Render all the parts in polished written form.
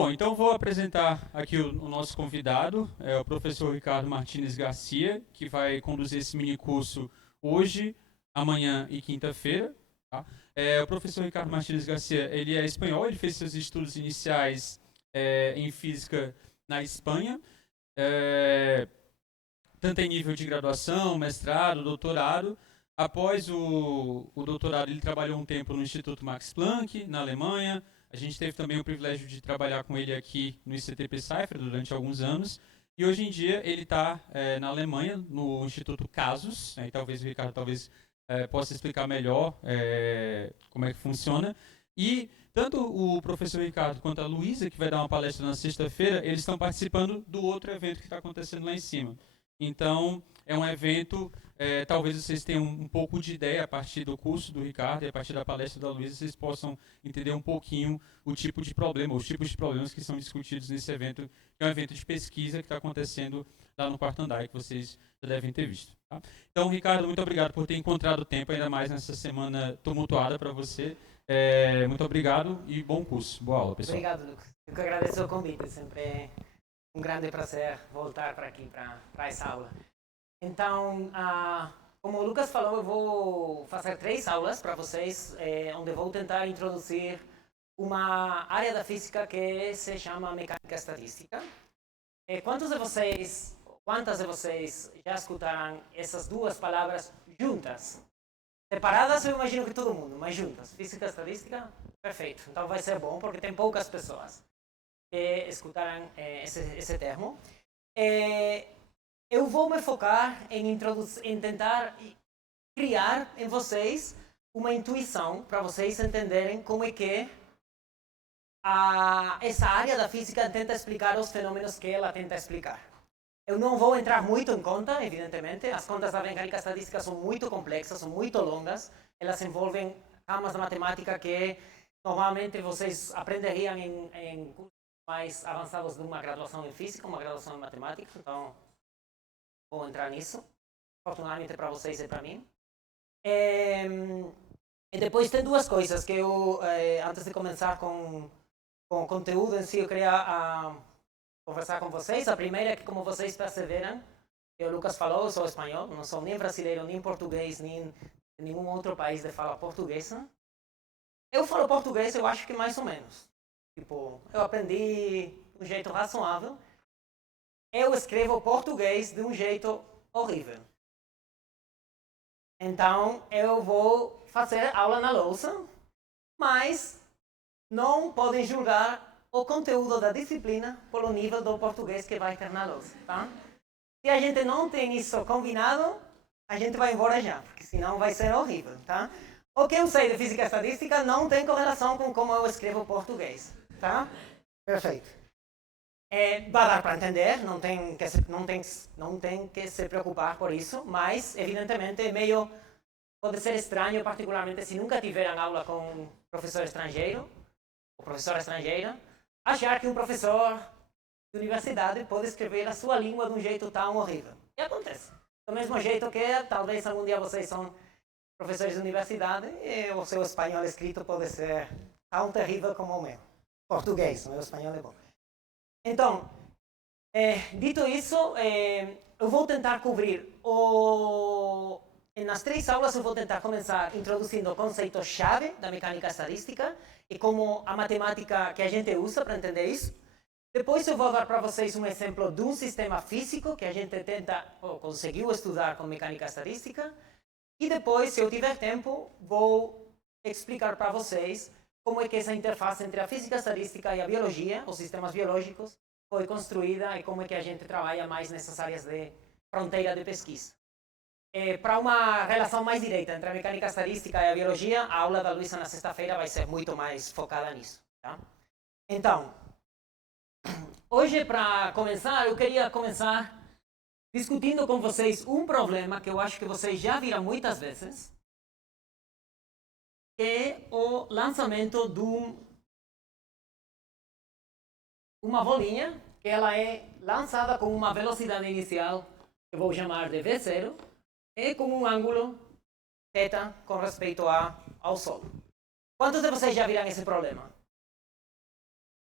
Bom, então vou apresentar aqui o nosso convidado, é o professor Ricardo Martins Garcia, que vai conduzir esse mini curso hoje, amanhã e quinta-feira. Tá? O professor Ricardo Martins Garcia, ele é espanhol, ele fez seus estudos iniciais em física na Espanha, tanto em nível de graduação, mestrado, doutorado. Após o doutorado, ele trabalhou um tempo no Instituto Max Planck, na Alemanha. A gente teve também o privilégio de trabalhar com ele aqui no ICTP Cypher durante alguns anos. E hoje em dia ele está na Alemanha, no Instituto Casus. E talvez o Ricardo possa explicar melhor como é que funciona. E tanto o professor Ricardo quanto a Luísa, que vai dar uma palestra na sexta-feira, eles estão participando do outro evento que está acontecendo lá em cima. Então, é um evento, talvez vocês tenham um pouco de ideia a partir do curso do Ricardo e a partir da palestra da Luísa, vocês possam entender um pouquinho o tipo de problema, os tipos de problemas que são discutidos nesse evento, que é um evento de pesquisa que está acontecendo lá no quarto andar, que vocês já devem ter visto. Tá? Então, Ricardo, muito obrigado por ter encontrado tempo, ainda mais nessa semana tumultuada para você. Muito obrigado e bom curso. Boa aula, pessoal. Obrigado, Lucas. Eu que agradeço o convite. Sempre é um grande prazer voltar para aqui, para essa aula. Então, como o Lucas falou, eu vou fazer 3 aulas para vocês, onde vou tentar introduzir uma área da física que se chama mecânica estatística. Quantas de vocês já escutaram essas duas palavras juntas? Separadas eu imagino que todo mundo, mas juntas. Física e estatística, perfeito. Então vai ser bom, porque tem poucas pessoas que escutaram esse termo. Eu vou me focar em tentar criar em vocês uma intuição para vocês entenderem como é que essa área da física tenta explicar os fenômenos que ela tenta explicar. Eu não vou entrar muito em conta, evidentemente. As contas da mecânica estatística são muito complexas, são muito longas. Elas envolvem camas da matemática que normalmente vocês aprenderiam em cursos mais avançados de uma graduação em física, uma graduação em matemática. Então, vou entrar nisso. Afortunadamente para vocês e para mim. E depois tem 2 coisas que eu, antes de começar com o conteúdo em si, eu queria conversar com vocês. A primeira é que, como vocês perceberam, que o Lucas falou, eu sou espanhol, não sou nem brasileiro, nem português, nem de nenhum outro país de fala portuguesa. Eu falo português, eu acho que mais ou menos. Tipo, eu aprendi de um jeito razoável. Eu escrevo português de um jeito horrível. Então, eu vou fazer aula na lousa, mas não podem julgar o conteúdo da disciplina pelo nível do português que vai ter na lousa, tá? Se a gente não tem isso combinado, a gente vai embora já, porque senão vai ser horrível, tá? O que eu sei de física e estatística não tem correlação com como eu escrevo português, tá? Perfeito. Vai dar para entender, não tem que se preocupar por isso, mas evidentemente pode ser estranho, particularmente se nunca tiveram aula com um professor estrangeiro ou professora estrangeira, achar que um professor de universidade pode escrever a sua língua de um jeito tão horrível. E acontece. Do mesmo jeito que talvez algum dia vocês são professores de universidade e o seu espanhol escrito pode ser tão terrível como o meu. Português, o meu espanhol é bom. Então, dito isso, eu vou tentar cobrir nas 3 aulas eu vou tentar começar introduzindo o conceito-chave da mecânica estatística e como a matemática que a gente usa para entender isso. Depois eu vou dar para vocês um exemplo de um sistema físico que a gente conseguiu estudar com mecânica estatística. E depois, se eu tiver tempo, vou explicar para vocês como é que essa interface entre a física estatística e a biologia, os sistemas biológicos, foi construída e como é que a gente trabalha mais nessas áreas de fronteira de pesquisa. Para uma relação mais direta entre a mecânica estatística e a biologia, a aula da Luísa na sexta-feira vai ser muito mais focada nisso. Tá? Então, hoje, para começar, eu queria começar discutindo com vocês um problema que eu acho que vocês já viram muitas vezes, que é o lançamento de uma bolinha, que ela é lançada com uma velocidade inicial, que eu vou chamar de V0, e com um ângulo θ com respeito ao Sol. Quantos de vocês já viram esse problema?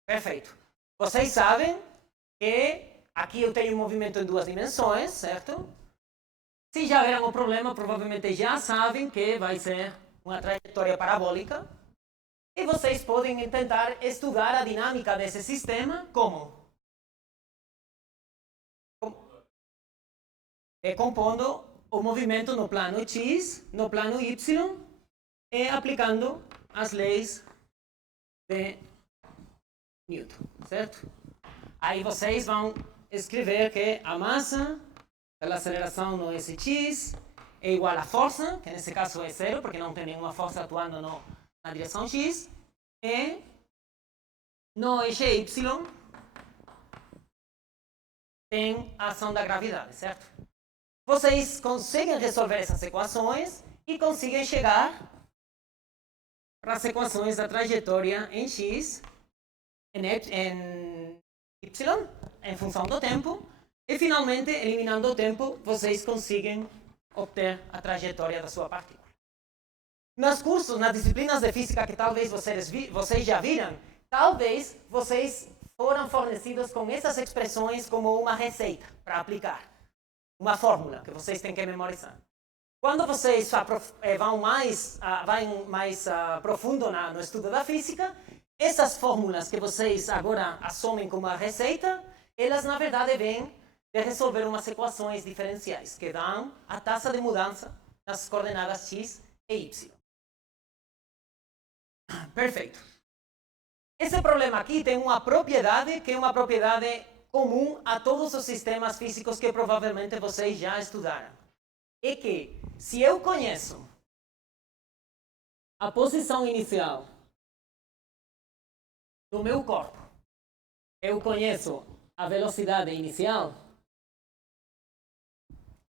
Perfeito. Vocês sabem que aqui eu tenho um movimento em duas dimensões, certo? Se já viram o problema, provavelmente já sabem que vai ser uma trajetória parabólica. E vocês podem tentar estudar a dinâmica desse sistema como? Compondo o movimento no plano X, no plano Y, e aplicando as leis de Newton, certo? Aí vocês vão escrever que a massa pela aceleração no SX é igual à força, que nesse caso é zero, porque não tem nenhuma força atuando na direção X, e no eixo Y tem a ação da gravidade, certo? Vocês conseguem resolver essas equações e conseguem chegar para as equações da trajetória em X, em Y, em função do tempo, e finalmente, eliminando o tempo, vocês conseguem obter a trajetória da sua partícula. Nos cursos, nas disciplinas de física que talvez vocês já viram, talvez vocês foram fornecidos com essas expressões como uma receita para aplicar. Uma fórmula que vocês têm que memorizar. Quando vocês vão mais profundo no estudo da física, essas fórmulas que vocês agora assumem como a receita, elas na verdade vêm de resolver umas equações diferenciais que dão a taxa de mudança nas coordenadas x e y. Perfeito. Esse problema aqui tem uma propriedade que é uma propriedade comum a todos os sistemas físicos que provavelmente vocês já estudaram. É que se eu conheço a posição inicial do meu corpo, eu conheço a velocidade inicial,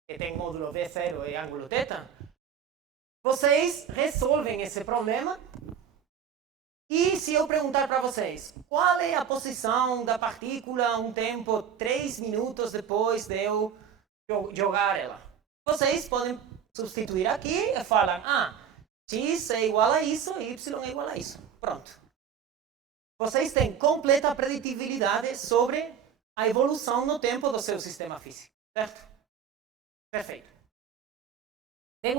que tem módulo V0 e ângulo θ, vocês resolvem esse problema. E se eu perguntar para vocês, qual é a posição da partícula um tempo 3 minutos depois de eu jogar ela? Vocês podem substituir aqui e falar, x é igual a isso, y é igual a isso. Pronto. Vocês têm completa preditibilidade sobre a evolução no tempo do seu sistema físico, certo? Perfeito. Tem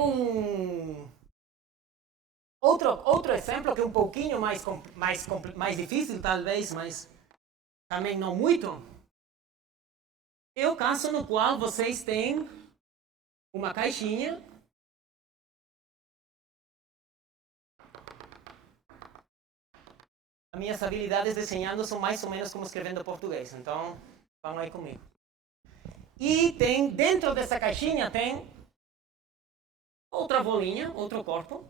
outro exemplo que é um pouquinho mais difícil, talvez, mas também não muito. É o caso no qual vocês têm uma caixinha As minhas habilidades desenhando são mais ou menos como escrevendo português, então vão aí comigo. E dentro dessa caixinha tem outra bolinha, outro corpo,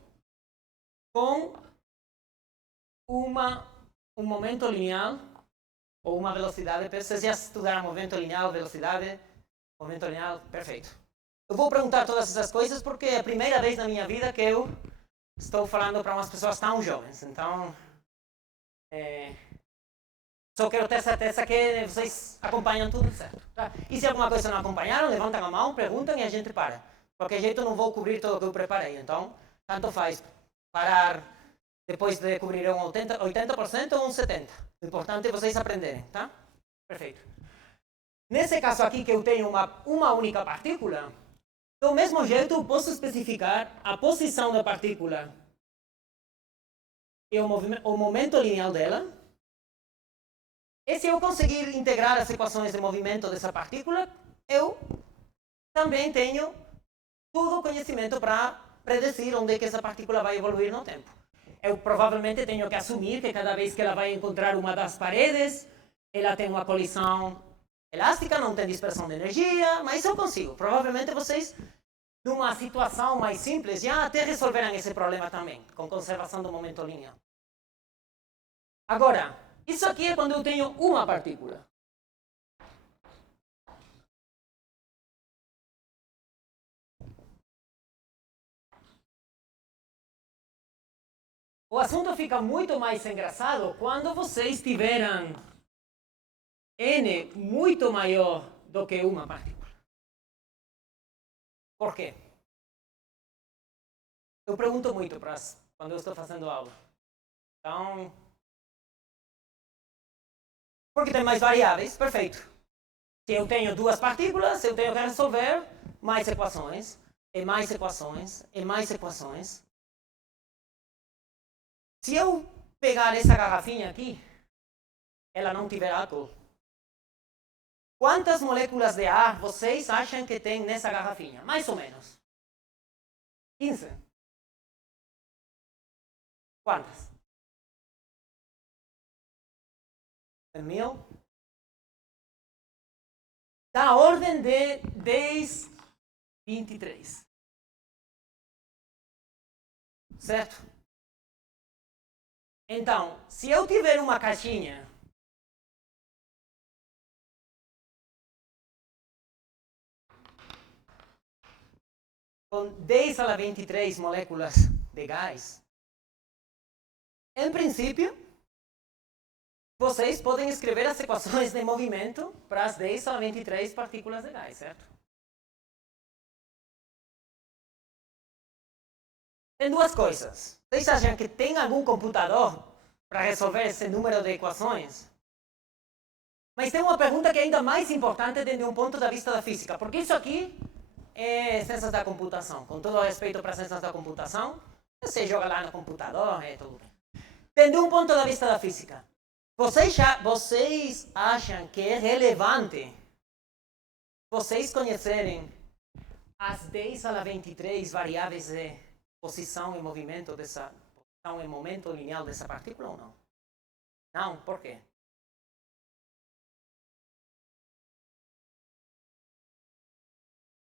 com um momento linear ou uma velocidade. Vocês já estudaram movimento linear, velocidade, movimento linear, perfeito. Eu vou perguntar todas essas coisas porque é a primeira vez na minha vida que eu estou falando para umas pessoas tão jovens. Então, só quero ter certeza que vocês acompanham tudo certo. Tá? E se alguma coisa não acompanharam, levantam a mão, perguntam e a gente para. De qualquer jeito, eu não vou cobrir tudo o que eu preparei. Então, tanto faz parar depois de cobrir um 80% ou um 70%. O importante é vocês aprenderem, tá? Perfeito. Nesse caso aqui, que eu tenho uma única partícula, do mesmo jeito eu posso especificar a posição da partícula e o momento linear dela. E se eu conseguir integrar as equações de movimento dessa partícula, eu também tenho todo o conhecimento para predecir onde é que essa partícula vai evoluir no tempo. Eu provavelmente tenho que assumir que cada vez que ela vai encontrar uma das paredes, ela tem uma colisão elástica, não tem dispersão de energia, mas eu consigo. Provavelmente vocês, numa situação mais simples, já até resolverão esse problema também, com conservação do momento linear. Agora, isso aqui é quando eu tenho uma partícula. O assunto fica muito mais engraçado quando vocês tiverem N muito maior do que uma partícula. Por quê? Eu pergunto muito quando eu estou fazendo aula. Então, Porque tem mais variáveis, perfeito. Se eu tenho duas partículas, eu tenho que resolver mais equações, e mais equações, e mais equações. Se eu pegar essa garrafinha aqui, ela não tiver álcool. Quantas moléculas de ar vocês acham que tem nessa garrafinha? Mais ou menos. 15. Quantas? 1000? Da ordem de 10, 23. Certo? Então, se eu tiver uma caixinha com 10 a la 23 moléculas de gás, em princípio, vocês podem escrever as equações de movimento para as 10 a la 23 partículas de gás, certo? Tem duas coisas. Vocês acham que tem algum computador para resolver esse número de equações? Mas tem uma pergunta que é ainda mais importante desde um ponto de vista da física, porque isso aqui é ciências da computação. Com todo respeito para ciências da computação, você joga lá no computador, é tudo bem. Desde um ponto de vista da física, vocês acham que é relevante vocês conhecerem as 10 a la 23 variáveis de posição e movimento posição e momento linear dessa partícula ou não? Não, por quê?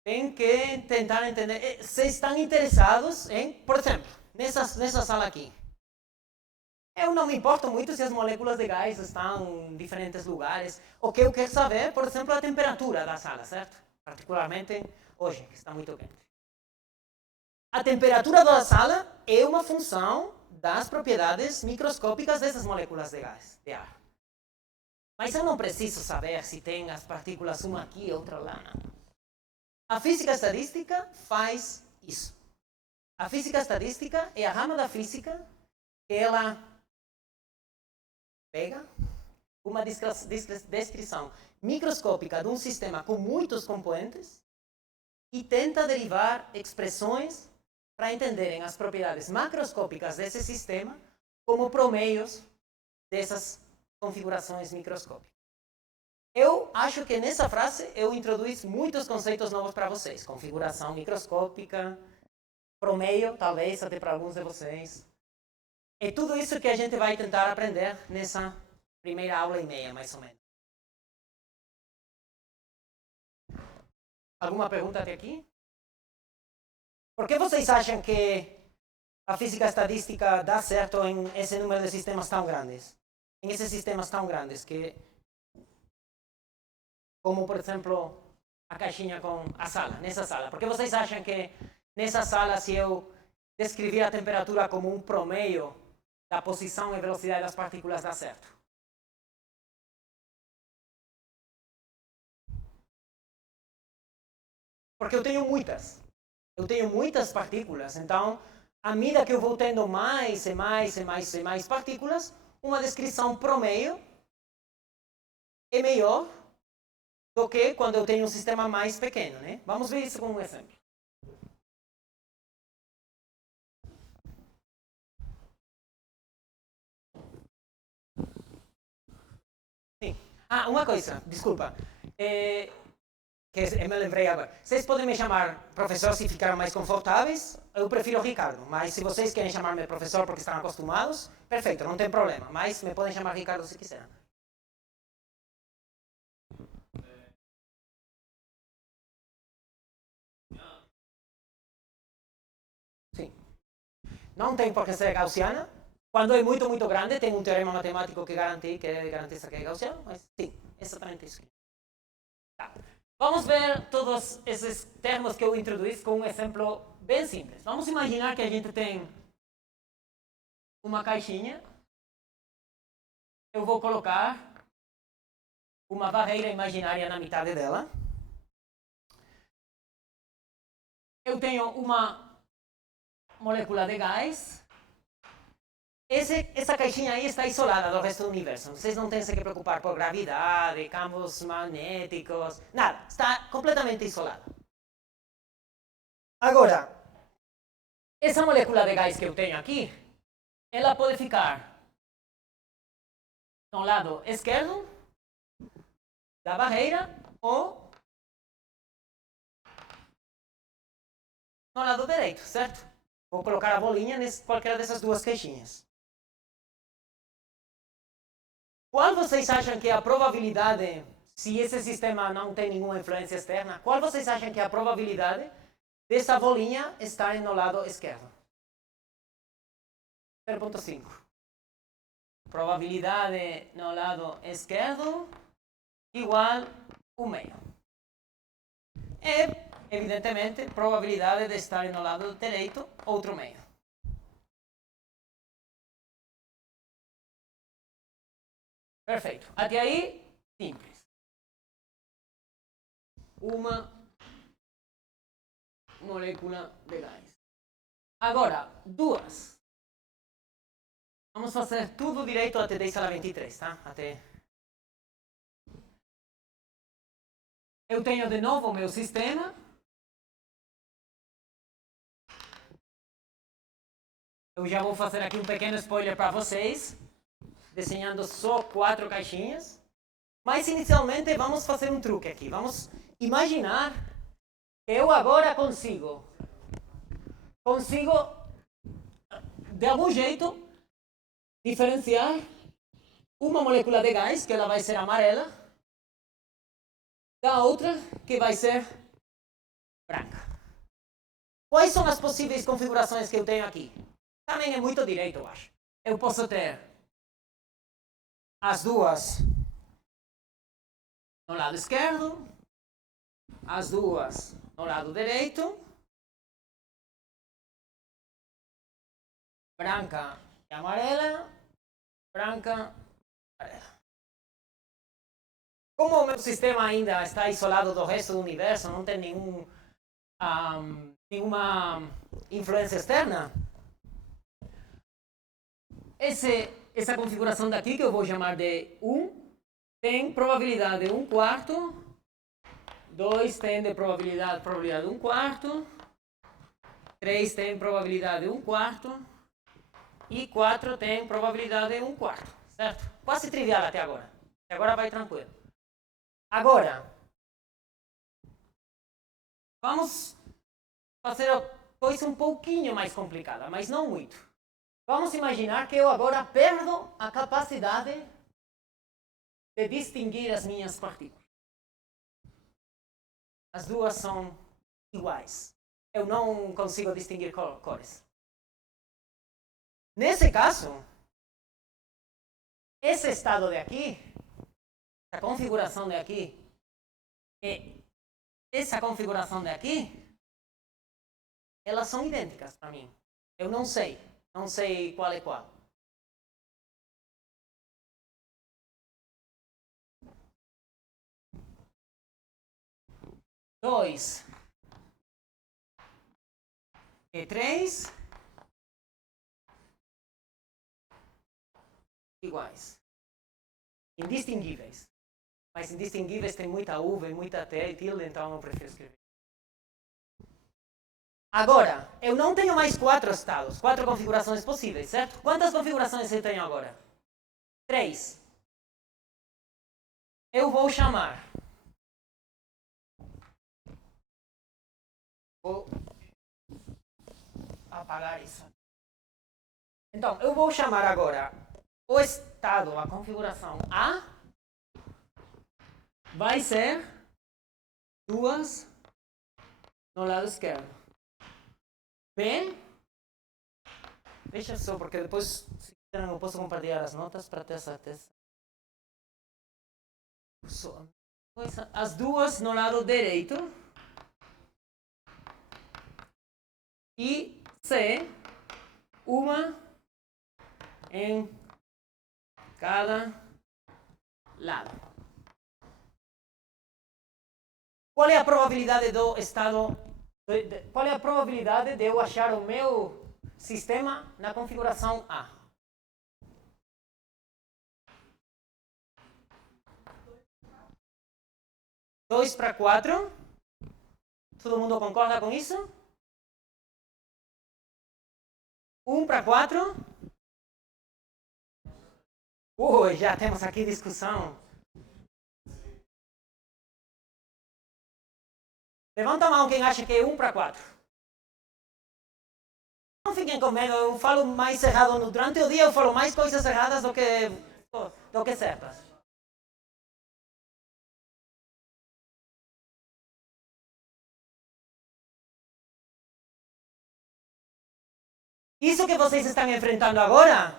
Tem que tentar entender. Vocês estão interessados em, por exemplo, nessa sala aqui. Eu não me importo muito se as moléculas de gás estão em diferentes lugares. O que eu quero saber, por exemplo, a temperatura da sala, certo? Particularmente hoje, que está muito quente. A temperatura da sala é uma função das propriedades microscópicas dessas moléculas de gás, de ar. Mas eu não preciso saber se tem as partículas uma aqui e outra lá. Não. A física estatística faz isso. A física estatística é a rama da física que ela pega uma descrição microscópica de um sistema com muitos componentes e tenta derivar expressões para entenderem as propriedades macroscópicas desse sistema como promeios dessas configurações microscópicas. Eu acho que nessa frase eu introduzo muitos conceitos novos para vocês. Configuração microscópica, promeio, talvez até para alguns de vocês. É tudo isso que a gente vai tentar aprender nessa primeira aula e meia, mais ou menos. Alguma pergunta até aqui? Por que vocês acham que a física estatística dá certo em esse número de sistemas tão grandes? Em esses sistemas tão grandes que, como por exemplo, a caixinha com a sala, nessa sala. Por que vocês acham que nessa sala, se eu descrever a temperatura como um promeio da posição e velocidade das partículas, dá certo? Porque eu tenho muitas. Eu tenho muitas partículas, então, à medida que eu vou tendo mais e mais e mais e mais partículas, uma descrição promeio é melhor do que quando eu tenho um sistema mais pequeno, né? Vamos ver isso com um exemplo. Sim. Ah, uma coisa, desculpa. Que eu me lembrei agora. Vocês podem me chamar professor se ficaram mais confortáveis. Eu prefiro Ricardo, mas se vocês querem chamar-me professor porque estão acostumados, perfeito, não tem problema. Mas me podem chamar Ricardo se quiserem. Sim. Não tem por que ser gaussiana. Quando é muito, muito grande, tem um teorema matemático que garante que é gaussiano, mas sim, exatamente isso. Tá. Vamos ver todos esses termos que eu introduzi com um exemplo bem simples. Vamos imaginar que a gente tem uma caixinha. Eu vou colocar uma barreira imaginária na metade dela. Eu tenho uma molécula de gás essa caixinha aí está isolada do resto do universo. Vocês não têm que se preocupar por gravidade, campos magnéticos, nada. Está completamente isolada. Agora, essa molécula de gás que eu tenho aqui, ela pode ficar no lado esquerdo da barreira ou no lado direito, certo? Vou colocar a bolinha em qualquer dessas duas caixinhas. Qual vocês acham que é a probabilidade, se esse sistema não tem nenhuma influência externa, qual vocês acham que é a probabilidade dessa bolinha estar no lado esquerdo? 0,5. Probabilidade no lado esquerdo igual 1/2. E, evidentemente, probabilidade de estar no lado direito, outro meio. Perfeito. Até aí, simples. Uma molécula de gás. Agora, duas. Vamos fazer tudo direito até 10 a la 23, tá? Até... Eu tenho de novo o meu sistema. Eu já vou fazer aqui um pequeno spoiler para vocês, desenhando só 4 caixinhas. Mas inicialmente vamos fazer um truque aqui. Vamos imaginar que eu agora consigo de algum jeito diferenciar uma molécula de gás, que ela vai ser amarela, da outra, que vai ser branca. Quais são as possíveis configurações que eu tenho aqui? Também é muito direito, eu acho. Eu posso ter as duas no lado esquerdo, as duas no lado direito, branca e amarela, branca e amarela. Como o meu sistema ainda está isolado do resto do universo, não tem nenhuma influência externa, essa configuração daqui, que eu vou chamar de 1, tem probabilidade de 1/4, 2 tem de probabilidade de 1/4, 3 tem probabilidade de 1/4 e 4 tem probabilidade de 1/4, certo? Quase trivial até agora. Até agora vai tranquilo. Agora, vamos fazer a coisa um pouquinho mais complicada, mas não muito. Vamos imaginar que eu agora perdo a capacidade de distinguir as minhas partículas. As duas são iguais. Eu não consigo distinguir cores. Nesse caso, esse estado de aqui, a configuração de aqui, e essa configuração de aqui, elas são idênticas para mim. Eu não sei qual é qual. Dois e 3 iguais. Indistinguíveis. Mas indistinguíveis tem muita uva e muita T e tilde, então eu prefiro escrever. Agora, eu não tenho mais 4 estados, 4 configurações possíveis, certo? Quantas configurações eu tenho agora? 3. Eu vou chamar. Vou apagar isso. Então, eu vou chamar agora o estado, a configuração A, vai ser 2 no lado esquerdo. B, deixa só, porque depois, se quiserem, eu posso compartilhar as notas para ter certeza. As duas no lado direito. E C, uma em cada lado. Qual é a probabilidade do estado? Qual é a probabilidade de eu achar o meu sistema na configuração A? 2 para 4. Todo mundo concorda com isso? 1 para 4. Ui, já temos aqui discussão. Levanta a mão quem acha que é 1 para 4. Não fiquem com medo, eu falo mais errado. Durante o dia eu falo mais coisas erradas do que certas. Isso que vocês estão enfrentando agora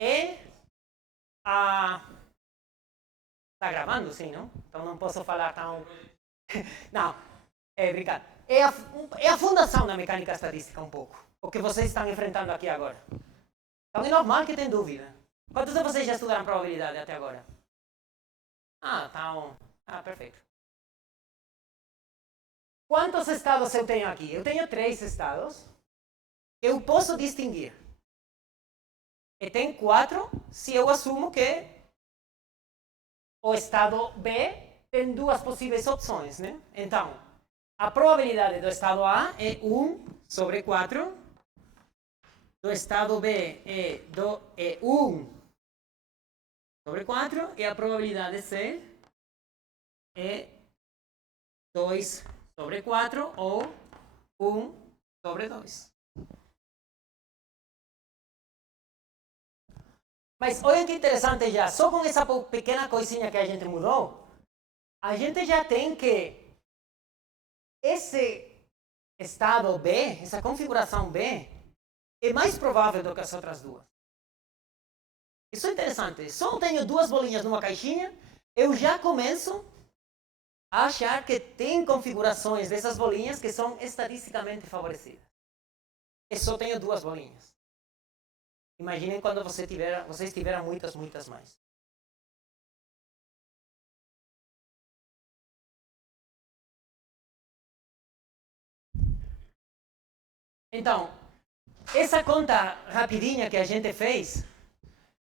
é a... Está gravando, sim, não? Então não posso falar tão... Não, é brincadeira. É a fundação da mecânica estatística um pouco. O que vocês estão enfrentando aqui agora. Então é normal que tenham dúvida. Quantos de vocês já estudaram probabilidade até agora? Perfeito. Quantos estados eu tenho aqui? Eu tenho 3 estados. Eu posso distinguir. E tem 4 se eu assumo que o estado B tem 2 possíveis opções, né? Então, a probabilidade do estado A é 1 sobre 4. Do estado B é 1 sobre 4. E a probabilidade C é 2 sobre 4 ou 1 sobre 2. Mas olha que interessante já, só com essa pequena coisinha que a gente mudou, a gente já tem que esse estado B, essa configuração B, é mais provável do que as outras duas. Isso é interessante. Só tenho 2 bolinhas numa caixinha, eu já começo a achar que tem configurações dessas bolinhas que são estatisticamente favorecidas. E só tenho 2 bolinhas. Imaginem quando vocês tiveram muitas mais. Então, essa conta rapidinha que a gente fez,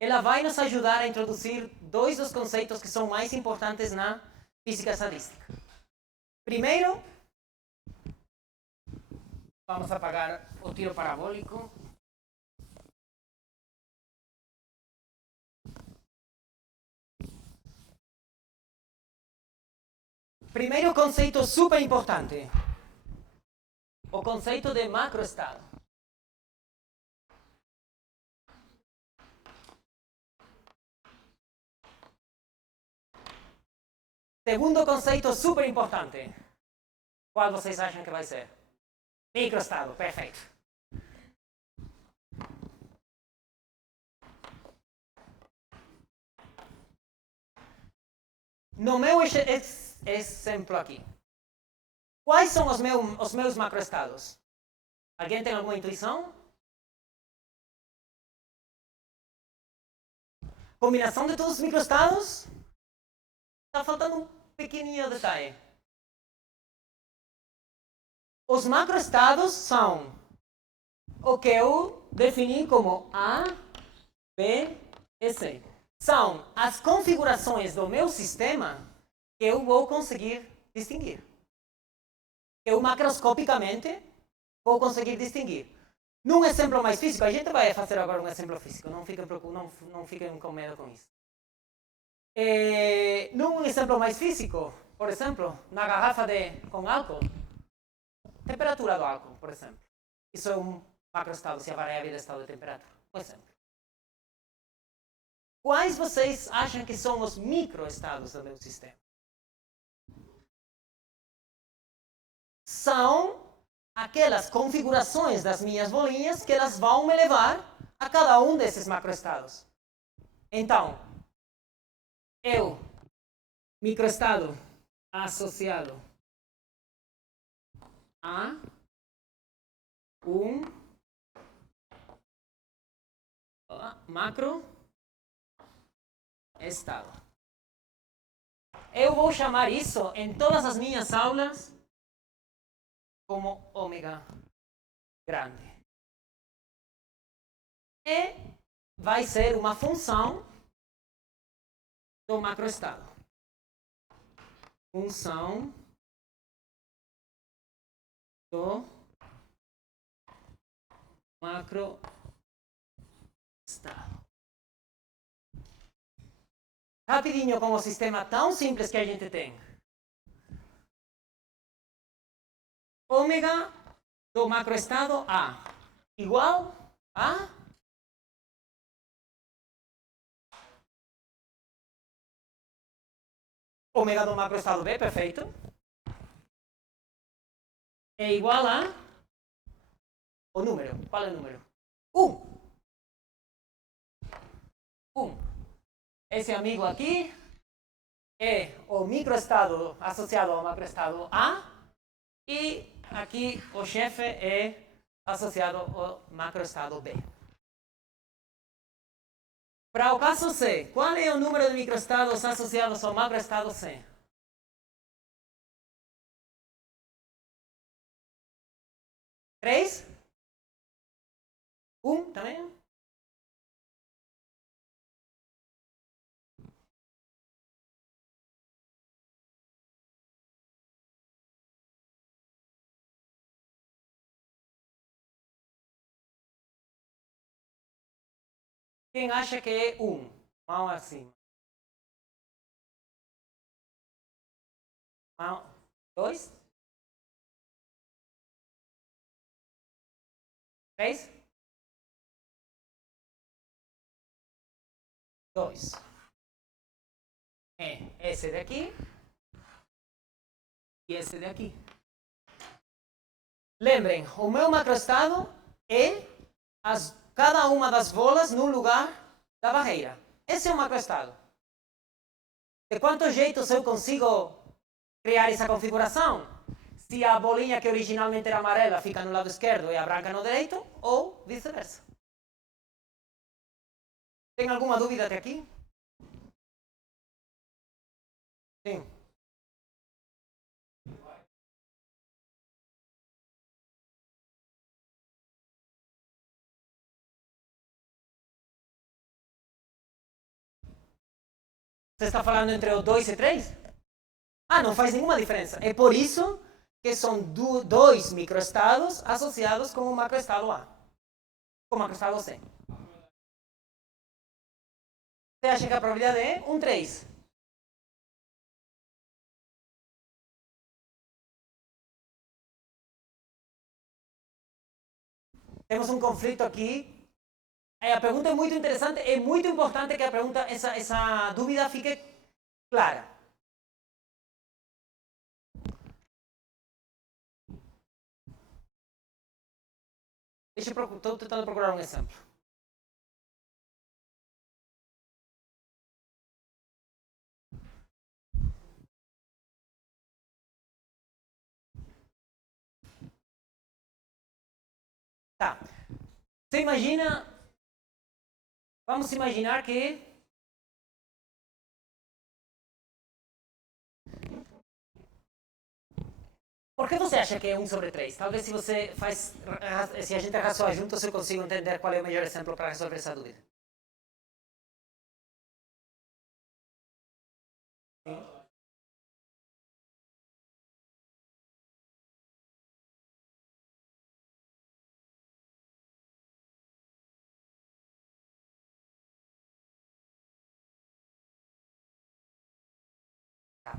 ela vai nos ajudar a introduzir 2 dos conceitos que são mais importantes na física estatística. Primeiro, vamos apagar o tiro parabólico. Primeiro conceito super importante, o conceito de macroestado. Segundo conceito super importante, qual vocês acham que vai ser? Microestado, perfeito. No meu exemplo aqui, quais são os meus macroestados? Alguém tem alguma intuição? Combinação de todos os microestados? Está faltando um pequenininho detalhe. Os macroestados são o que eu defini como A, B e C. São as configurações do meu sistema que eu vou conseguir distinguir. Eu macroscopicamente vou conseguir distinguir. Num exemplo mais físico, a gente vai fazer agora um exemplo físico, não fiquem com medo com isso. Num exemplo mais físico, por exemplo, na garrafa com álcool, temperatura do álcool, por exemplo. Isso é um macroestado, se a variável é estado de temperatura, por exemplo. Quais vocês acham que são os microestados do meu sistema? São aquelas configurações das minhas bolinhas que elas vão me levar a cada um desses macroestados. Então, microestado associado a um macroestado. Eu vou chamar isso em todas as minhas aulas como ômega grande. E vai ser uma função do macroestado. função do macroestado. Rapidinho com o sistema tão simples que a gente tem. Ômega do macroestado A igual a ômega do macroestado B, perfeito. É igual a o número. Qual é o número? 1. Esse amigo aqui é o microestado associado ao macroestado A e aqui o chefe é associado ao macroestado B. Para o caso C, qual é o número de microestados associados ao macroestado C? Três? Também? Quem acha que é 1? Mão acima. Mão. 2? 3? 2. É esse daqui e esse daqui. Lembrem, o meu macroestado é cada uma das bolas no lugar da barreira. Esse é o macroestado. De quantos jeitos eu consigo criar essa configuração? Se a bolinha que originalmente era amarela fica no lado esquerdo e a branca no direito, ou vice-versa. Tem alguma dúvida até aqui? Sim. Você está falando entre o 2 e 3? Ah, não faz nenhuma diferença. É por isso que são dois microestados associados com o macroestado A. Com o macroestado C. Você acha que a probabilidade é 1/3? Temos um conflito aqui. A pergunta é muito interessante. É muito importante que a pergunta, essa dúvida fique clara. Estou tentando procurar um exemplo. Tá. Você imagina... Vamos imaginar que... Por que você acha que é 1/3? Talvez se você faz... Se a gente raciocinar juntos, eu consigo entender qual é o melhor exemplo para resolver essa dúvida. Sim. Tá.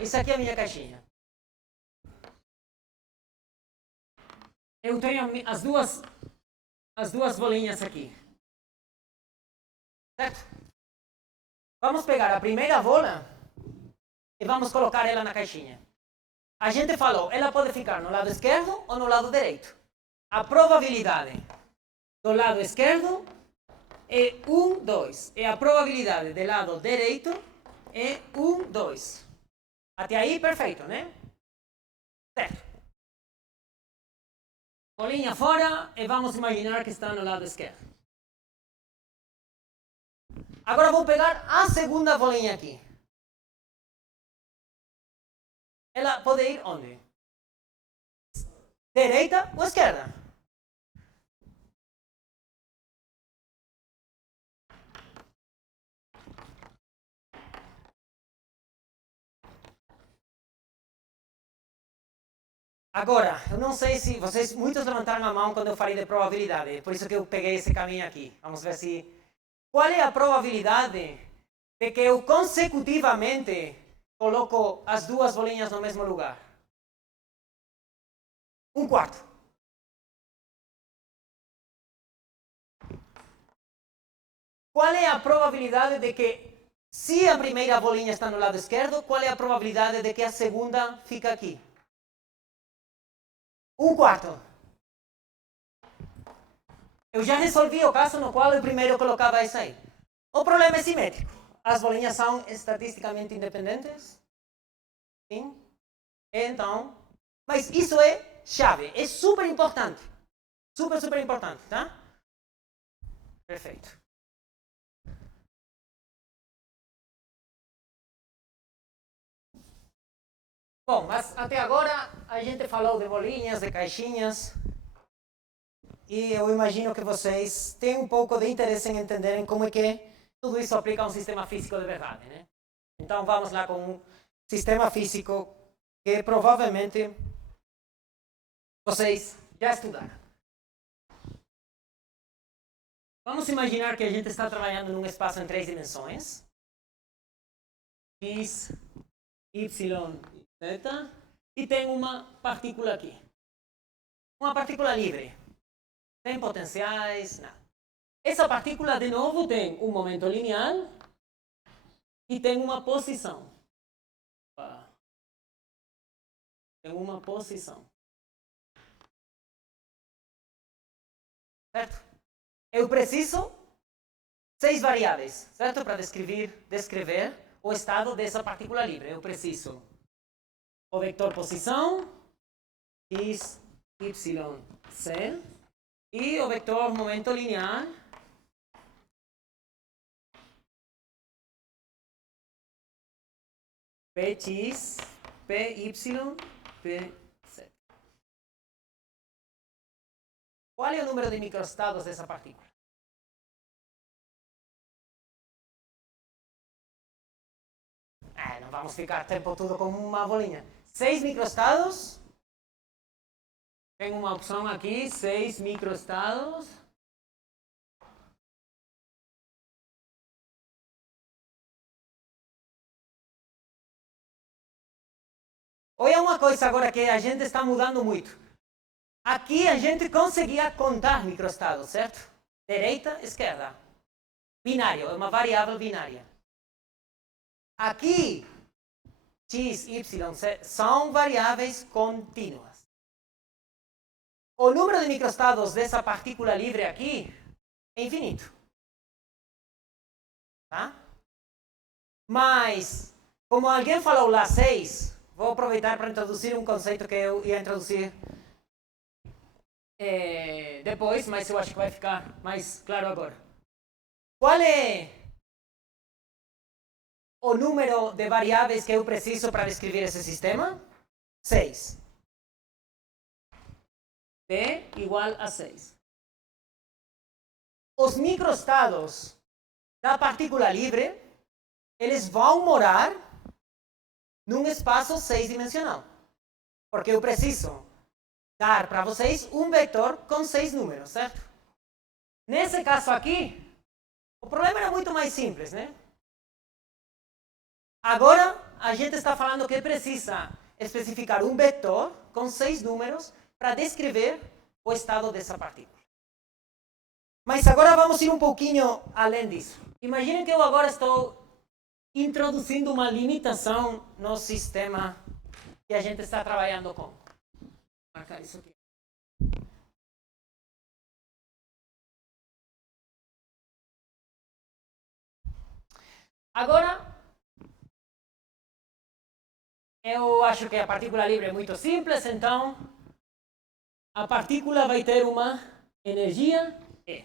Isso aqui é a minha caixinha. Eu tenho as duas bolinhas aqui. Certo? Vamos pegar a primeira bola e vamos colocar ela na caixinha. A gente falou, ela pode ficar no lado esquerdo ou no lado direito. A probabilidade do lado esquerdo é 1, 2. E a probabilidade do lado direito é 1, 2. Até aí, perfeito, né? Certo. Bolinha fora e vamos imaginar que está no lado esquerdo. Agora vou pegar a segunda bolinha aqui. ela pode ir onde? Direita ou esquerda? Agora, eu não sei se vocês, muitos levantaram a mão quando eu falei de probabilidade, por isso que eu peguei esse caminho aqui. Vamos ver se... Qual é a probabilidade de que eu consecutivamente coloco as duas bolinhas no mesmo lugar? 1/4. Qual é a probabilidade de que, se a primeira bolinha está no lado esquerdo, qual é a probabilidade de que a segunda fica aqui? 1/4. Eu já resolvi o caso no qual eu primeiro colocava isso aí. O problema é simétrico. As bolinhas são estatisticamente independentes. Sim? Então, mas isso é chave. É super importante. Super, super importante, tá? Perfeito. Bom, mas até agora a gente falou de bolinhas, de caixinhas. E eu imagino que vocês têm um pouco de interesse em entenderem como é que tudo isso aplica a um sistema físico de verdade, né? Então vamos lá com um sistema físico que provavelmente vocês já estudaram. Vamos imaginar que a gente está trabalhando num espaço em 3 dimensões. X, Y e Z. E tem uma partícula aqui. Uma partícula livre. Sem potenciais, nada. Essa partícula, de novo, tem um momento linear e tem uma posição. Tem uma posição. Certo? Eu preciso 6 variáveis, certo? Para descrever o estado dessa partícula livre. Eu preciso o vetor posição, x, y, z, e o vetor momento linear, px, py, pz. Qual é o número de microestados dessa partícula? Não vamos ficar o tempo todo com uma bolinha. 6 microestados. Tem uma opção aqui, 6 microestados. Olha uma coisa agora que a gente está mudando muito. Aqui a gente conseguia contar microestados, certo? Direita, esquerda. Binário, é uma variável binária. Aqui, x, y, z são variáveis contínuas. O número de microestados dessa partícula livre aqui é infinito. Tá? Mas, como alguém falou lá 6, vou aproveitar para introduzir um conceito que eu ia introduzir depois, mas eu acho que vai ficar mais claro agora. Qual é o número de variáveis que eu preciso para descrever esse sistema? 6. T igual a 6. Os microestados da partícula livre, eles vão morar num espaço 6-dimensional. Porque eu preciso dar para vocês um vetor com 6 números, certo? Nesse caso aqui, o problema era muito mais simples, né? Agora, a gente está falando que precisa especificar um vetor com 6 números para descrever o estado dessa partícula. Mas agora vamos ir um pouquinho além disso. Imaginem que eu agora estou introduzindo uma limitação no sistema que a gente está trabalhando com. Vou marcar isso aqui. Agora, eu acho que a partícula livre é muito simples, então a partícula vai ter uma energia E.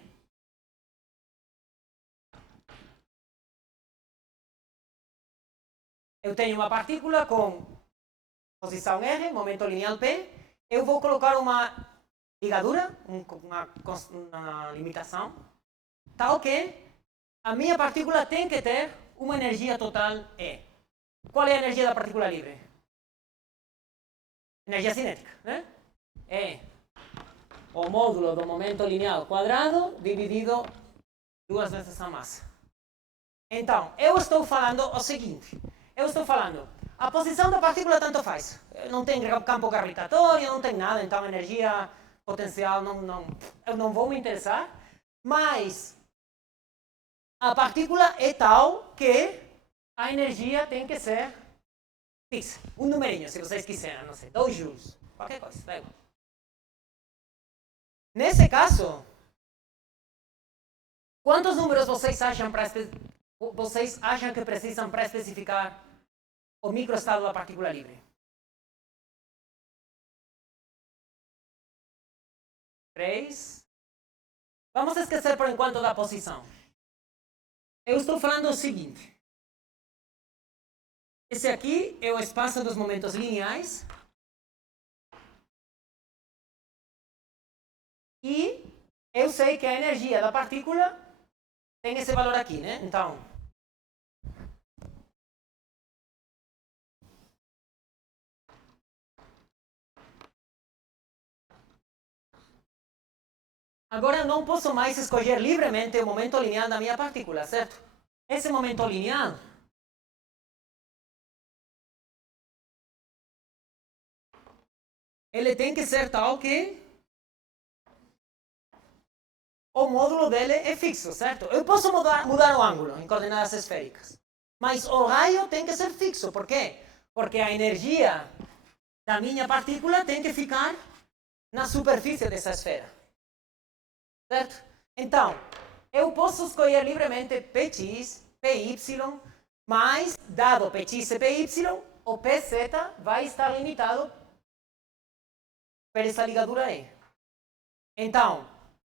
Eu tenho uma partícula com posição R, momento linear P, eu vou colocar uma ligadura, uma limitação, tal que a minha partícula tem que ter uma energia total E. Qual é a energia da partícula livre? Energia cinética, né? É o módulo do momento linear ao quadrado dividido 2 vezes a massa. Então, eu estou falando o seguinte. Eu estou falando, a posição da partícula tanto faz. Não tem campo gravitatório, não tem nada, então energia potencial eu não vou me interessar. Mas a partícula é tal que a energia tem que ser fixa. Um numerinho, se vocês quiserem, não sei, 2 joules, qualquer coisa, tá igual. Nesse caso, quantos números vocês acham que precisam para especificar o microestado da partícula livre? 3. Vamos esquecer por enquanto da posição. Eu estou falando o seguinte. Esse aqui é o espaço dos momentos lineares. E eu sei que a energia da partícula tem esse valor aqui, né? Então, agora eu não posso mais escolher livremente o momento linear da minha partícula, certo? Esse momento linear ele tem que ser tal que o módulo dele é fixo, certo? Eu posso mudar o ângulo em coordenadas esféricas, mas o raio tem que ser fixo. Por quê? Porque a energia da minha partícula tem que ficar na superfície dessa esfera, certo? Então, eu posso escolher livremente Px, Py, mas, dado Px e Py, o Pz vai estar limitado por essa ligadura E. Então,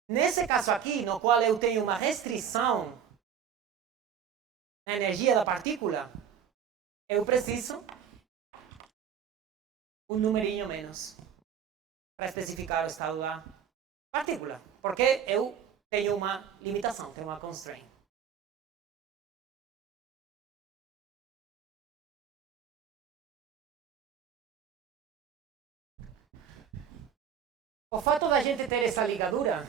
nesse caso aqui, no qual eu tenho uma restrição na energia da partícula, eu preciso um numerinho menos para especificar o estado da partícula, porque eu tenho uma limitação, tenho uma constraint. O fato da gente ter essa ligadura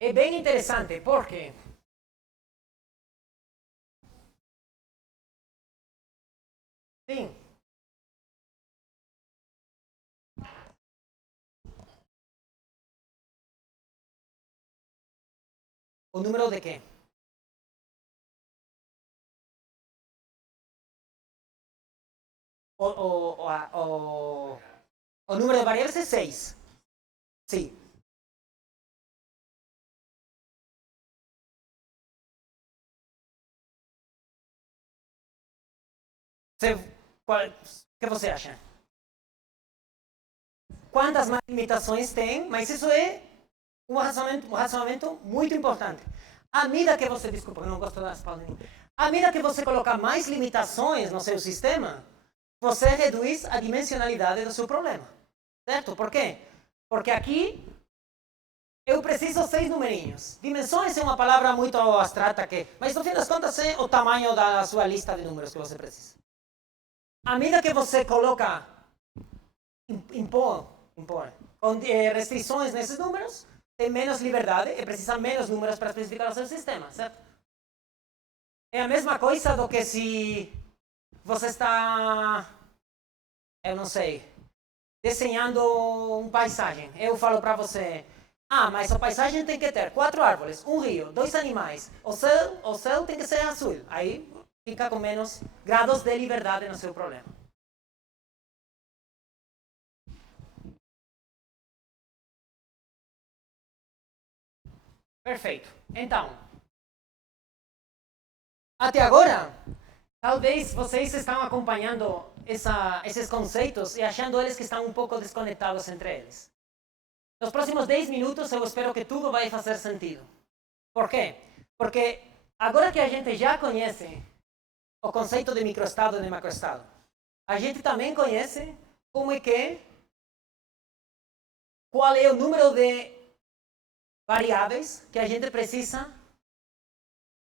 é bem interessante, porque sim, o número de quê? O número de variáveis é 6. Sim. O que você acha? Quantas mais limitações tem? Mas isso é um racionamento muito importante. À medida que você, desculpa, eu não gosto das palavras. À medida que você colocar mais limitações no seu sistema, você reduz a dimensionalidade do seu problema. Certo? Por quê? Porque aqui eu preciso 6 numerinhos. Dimensões é uma palavra muito abstrata, mas no fim das contas é o tamanho da sua lista de números que você precisa. À medida que você coloca, impõe com restrições nesses números, tem menos liberdade e precisa menos números para especificar o seu sistema, certo? É a mesma coisa do que se você está, eu não sei, desenhando uma paisagem. Eu falo para você, mas a paisagem tem que ter 4 árvores, um rio, 2 animais. O céu tem que ser azul. Aí fica com menos graus de liberdade no seu problema. Perfeito. Então, até agora, talvez vocês estão acompanhando esses conceitos e achando eles que estão um pouco desconectados entre eles. Nos próximos 10 minutos eu espero que tudo vai fazer sentido. Por quê? Porque agora que a gente já conhece o conceito de microestado e de macroestado, a gente também conhece como é que, qual é o número de variáveis que a gente precisa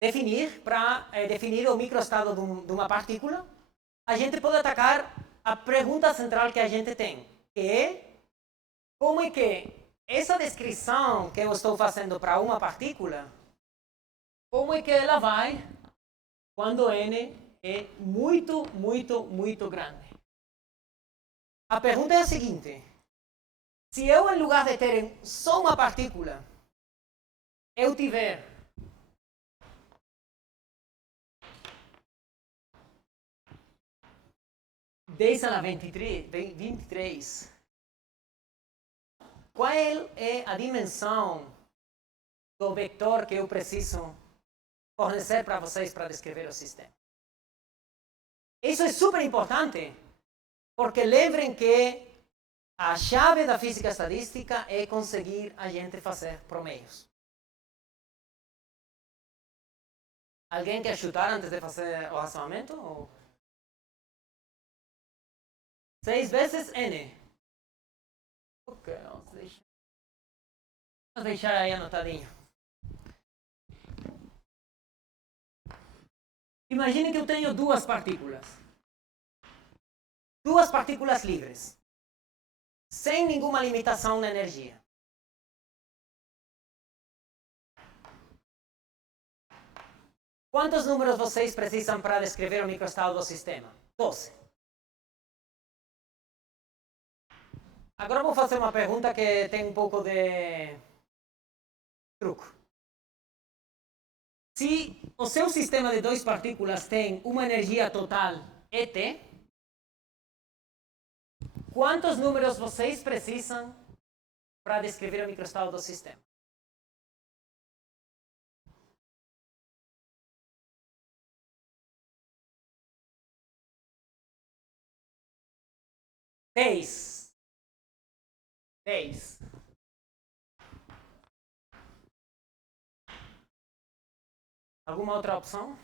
definir para definir o microestado de uma partícula. A gente pode atacar a pergunta central que a gente tem, que é como é que essa descrição que eu estou fazendo para uma partícula, como é que ela vai quando n é muito, muito, muito grande. A pergunta é a seguinte: se eu, em lugar de ter só uma partícula, eu tiver dez a 23, qual é a dimensão do vetor que eu preciso fornecer para vocês para descrever o sistema? Isso é super importante, porque lembrem que a chave da física estatística é conseguir a gente fazer promeios. Alguém quer chutar antes de fazer o racionamento? 6 vezes n. Ok, vamos deixar aí anotadinho. Imagine que eu tenho duas partículas livres, sem nenhuma limitação na energia. Quantos números vocês precisam para descrever o microestado do sistema? 12. Agora vou fazer uma pergunta que tem um pouco de truque. Se o seu sistema de 2 partículas tem uma energia total ET, quantos números vocês precisam para descrever o microestado do sistema? Dez. Alguma outra opção?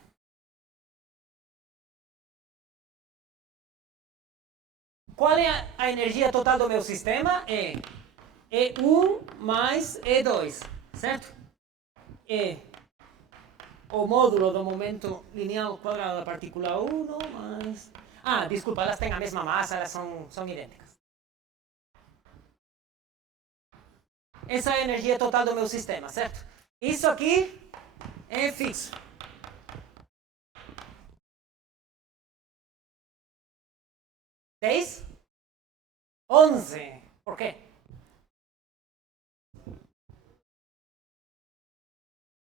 Qual é a energia total do meu sistema? É E1 mais E2, certo? É o módulo do momento linear quadrado da partícula 1 mais... desculpa, elas têm a mesma massa, elas são idênticas. Essa é a energia total do meu sistema, certo? Isso aqui é fixo. Dez? 11. Por quê?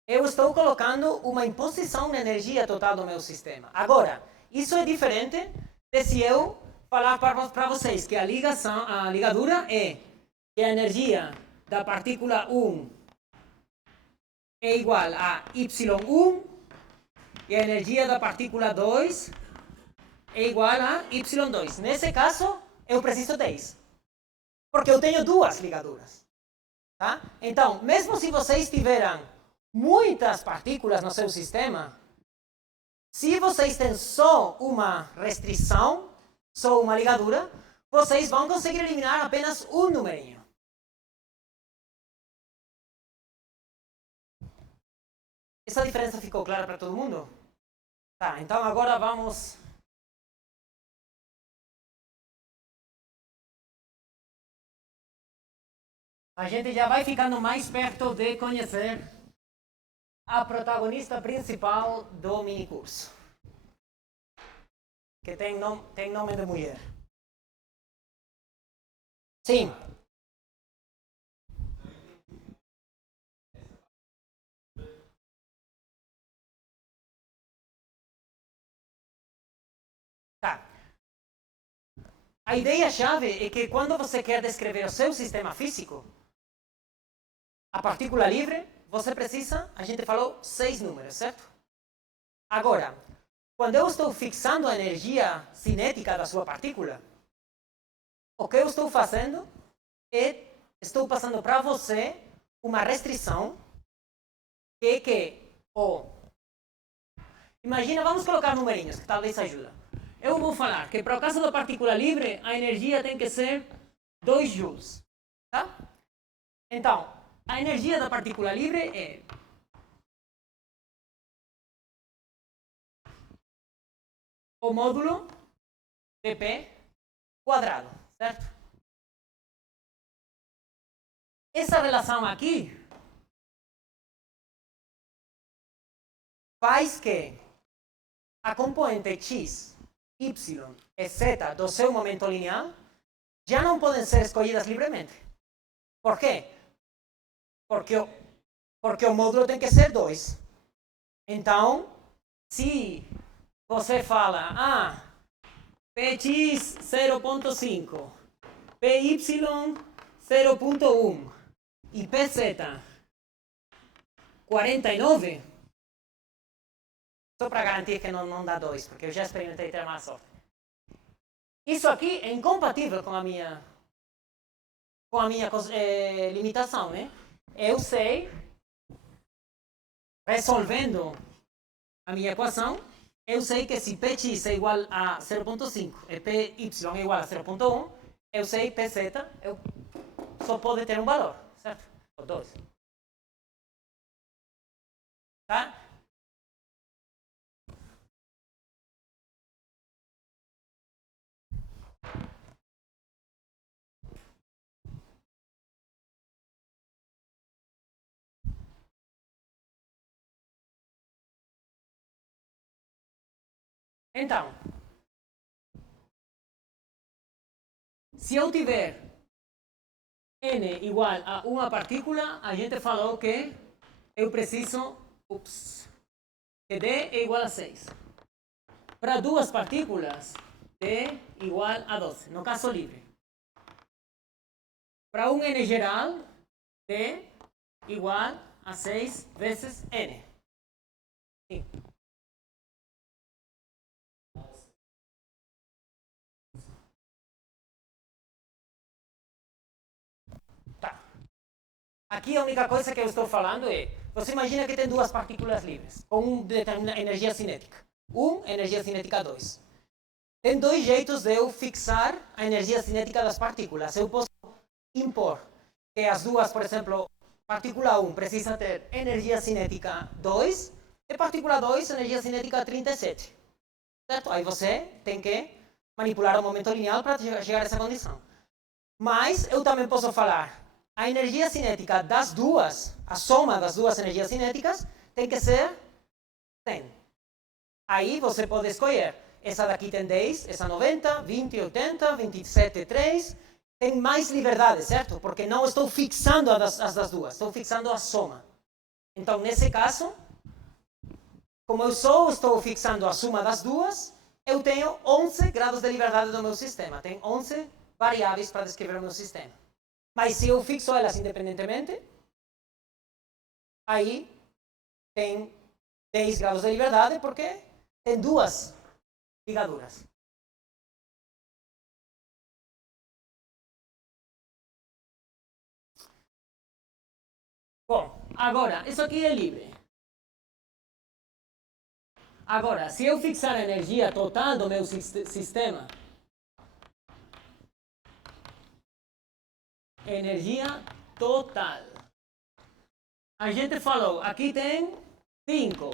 Eu estou colocando uma imposição na energia total do meu sistema. Agora, isso é diferente de se eu falar para vocês que a ligadura é que a energia da partícula 1 é igual a Y1 e a energia da partícula 2 é igual a Y2. Nesse caso, eu preciso 10, porque eu tenho duas ligaduras. Tá? Então, mesmo se vocês tiverem muitas partículas no seu sistema, se vocês têm só uma restrição, só uma ligadura, vocês vão conseguir eliminar apenas um numerinho. Essa diferença ficou clara para todo mundo? Tá, então agora vamos... A gente já vai ficando mais perto de conhecer a protagonista principal do minicurso, que tem nome de mulher. Sim. Tá. A ideia-chave é que quando você quer descrever o seu sistema físico, a partícula livre, você precisa, a gente falou, 6 números, certo? Agora, quando eu estou fixando a energia cinética da sua partícula, o que eu estou fazendo é, estou passando para você uma restrição, que é que, imagina, vamos colocar numerinhos, que talvez ajuda. eu vou falar que para o caso da partícula livre, a energia tem que ser 2 joules. Tá? Então, a energia da partícula livre é o módulo de P quadrado, certo? Essa relação aqui faz que a componente x, y e z do seu momento linear já não podem ser escolhidas livremente. Por quê? Porque o módulo tem que ser 2. Então, se você fala, Px 0.5, Py 0.1 e Pz 49, só para garantir que não dá 2, porque eu já experimentei ter má sorte. Isso aqui é incompatível com a minha limitação, né? Eu sei, resolvendo a minha equação, eu sei que se Px é igual a 0.5 e Py é igual a 0.1, eu sei Pz eu só pode ter um valor, certo? Ou 2. Tá? Então, se eu tiver n igual a uma partícula, a gente falou que eu preciso, que d é igual a 6. Para duas partículas, d igual a 12, no caso livre. Para um n geral, d igual a 6 vezes n. Sim. Tá. Aqui a única coisa que eu estou falando é, você imagina que tem duas partículas livres, com uma determinada energia cinética. Energia cinética 2. Tem dois jeitos de eu fixar a energia cinética das partículas. Eu posso impor que as duas, por exemplo, partícula 1 precisa ter energia cinética 2 e partícula 2 energia cinética 37. Certo? Aí você tem que manipular o momento linear para chegar a essa condição. Mas eu também posso falar, a energia cinética das duas, a soma das duas energias cinéticas, tem que ser 100. Aí você pode escolher, essa daqui tem 10, essa 90, 20, 80, 27, 3. Tem mais liberdade, certo? Porque não estou fixando as das duas, estou fixando a soma. Então, nesse caso, como eu só estou fixando a soma das duas, eu tenho 11 graus de liberdade do meu sistema. Tem 11 variáveis para descrever o meu sistema. Mas se eu fixo elas independentemente, aí tem 10 graus de liberdade, porque tem duas ligaduras. Bom, agora, isso aqui é livre. Agora, se eu fixar a energia total do meu sistema, energia total. A gente falou, aqui tem 5,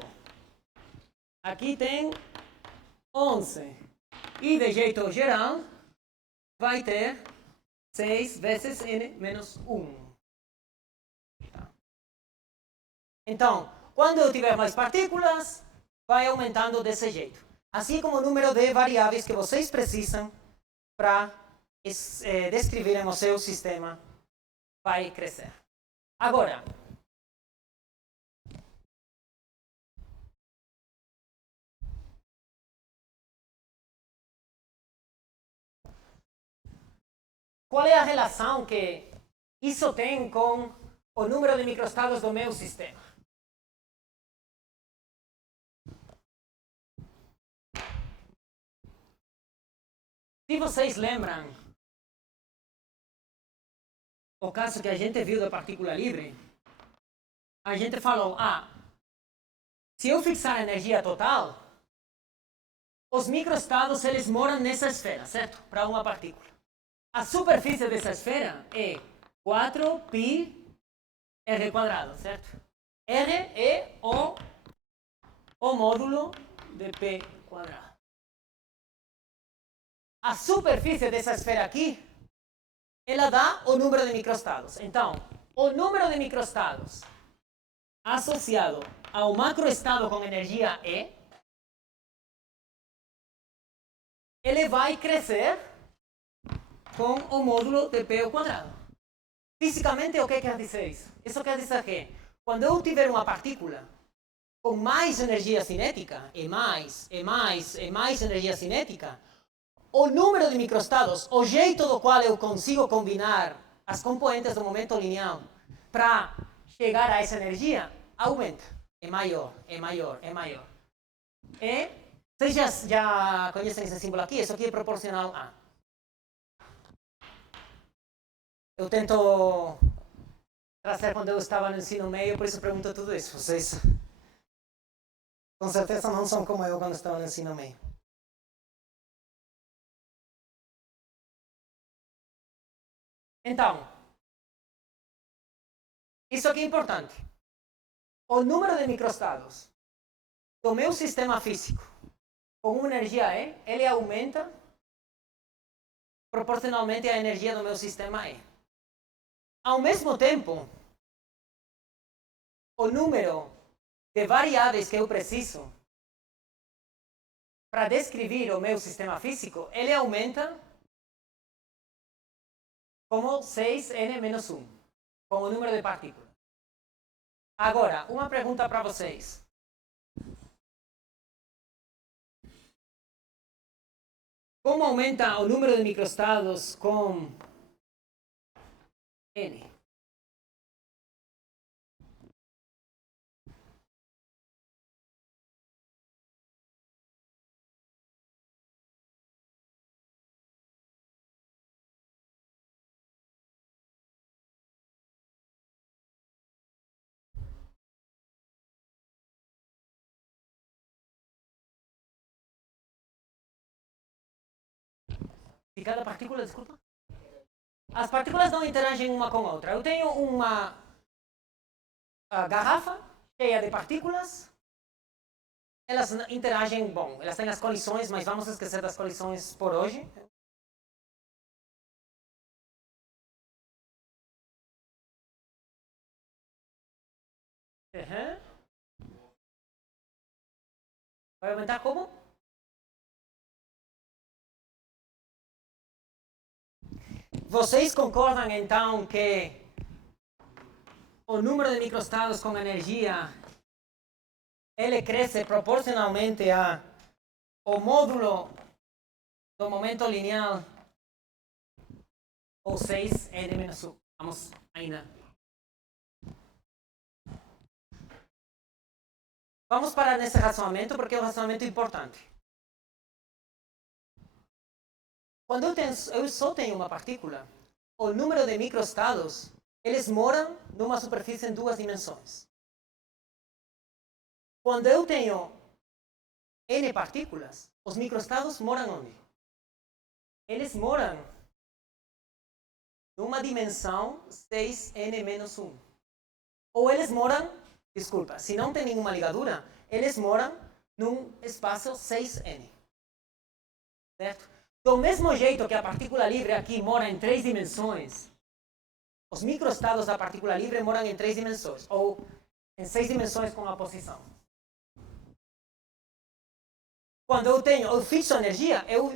aqui tem 11, e de jeito geral, vai ter 6 vezes n menos 1. Então, quando eu tiver mais partículas, vai aumentando desse jeito. Assim como o número de variáveis que vocês precisam para descreverem o seu sistema vai crescer. Agora, qual é a relação que isso tem com o número de microestados do meu sistema? Se vocês lembram o caso que a gente viu da partícula livre, a gente falou, se eu fixar a energia total, os microestados, eles moram nessa esfera, certo? Para uma partícula. A superfície dessa esfera é 4πr², certo? R é o módulo de p². A superfície dessa esfera aqui, ela dá o número de microestados. Então, o número de microestados associado ao macroestado com energia E, ele vai crescer com o módulo de p². Fisicamente, o que quer dizer isso? Isso quer dizer que, quando eu tiver uma partícula com mais energia cinética, e mais energia cinética, o número de microestados, o jeito do qual eu consigo combinar as componentes do momento linear para chegar a essa energia, aumenta. É maior. E vocês já conhecem esse símbolo aqui? Isso aqui é proporcional a. Eu tento trazer quando eu estava no ensino médio, por isso pergunto tudo isso. Vocês, com certeza, não são como eu quando estava no ensino médio. Então, isso aqui é importante. O número de microestados do meu sistema físico com uma energia E, ele aumenta proporcionalmente à energia do meu sistema E. Ao mesmo tempo, o número de variáveis que eu preciso para descrever o meu sistema físico, ele aumenta como 6n-1, como o número de partículas. Agora, uma pergunta para vocês. Como aumenta o número de microestados com n? De cada partícula, desculpa? As partículas não interagem uma com a outra. Eu tenho uma garrafa cheia de partículas. Elas interagem, bom, elas têm as colisões, mas vamos esquecer das colisões por hoje. Vai aumentar como? Vocês concordam então que o número de microestados com energia ele cresce proporcionalmente ao módulo do momento linear ou 6n-1? Vamos ainda. Vamos parar nesse racionamento porque é um racionamento importante. Quando eu só tenho uma partícula, o número de microestados, eles moram numa superfície em duas dimensões. Quando eu tenho n partículas, os microestados moram onde? Eles moram numa dimensão 6n-1. Ou eles moram, desculpa, se não tem nenhuma ligadura, eles moram num espaço 6n. Certo? Do mesmo jeito que a partícula livre aqui mora em 3 dimensões, os microestados da partícula livre moram em 3 dimensões, ou em 6 dimensões com a posição. Quando eu fixo energia, eu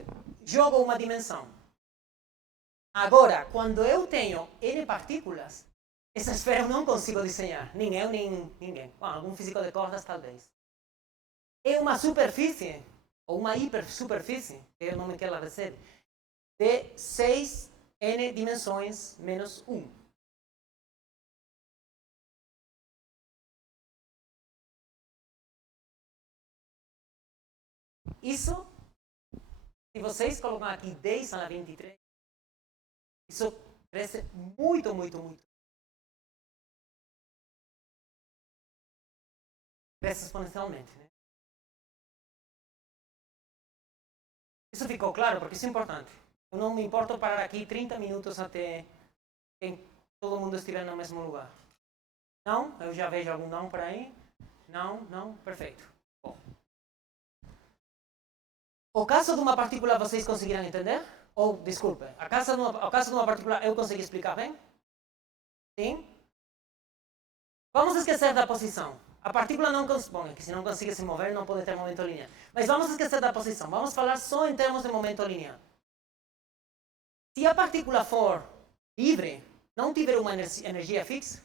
jogo uma dimensão. Agora, quando eu tenho n partículas, essa esfera eu não consigo desenhar. Nem eu, nem ninguém. Bom, algum físico de cordas, talvez. É uma superfície, ou uma hipersuperfície, que é o nome que ela recebe, de 6n dimensões menos 1. Isso, se vocês colocar aqui 10 a 23, isso cresce muito, muito, muito. Cresce exponencialmente, né? Isso ficou claro? Porque isso é importante. Eu não me importo parar aqui 30 minutos até que todo mundo estiver no mesmo lugar. Não? Eu já vejo algum não por aí. Não, não, perfeito. Bom. O caso de uma partícula vocês conseguiram entender? Ou, desculpe, o caso de uma partícula eu consegui explicar bem? Sim? Vamos esquecer da posição. A partícula não bom, que se não consegue se mover não pode ter momento linear. Mas vamos esquecer da posição. Vamos falar só em termos de momento linear. Se a partícula for livre, não tiver uma energia fixa,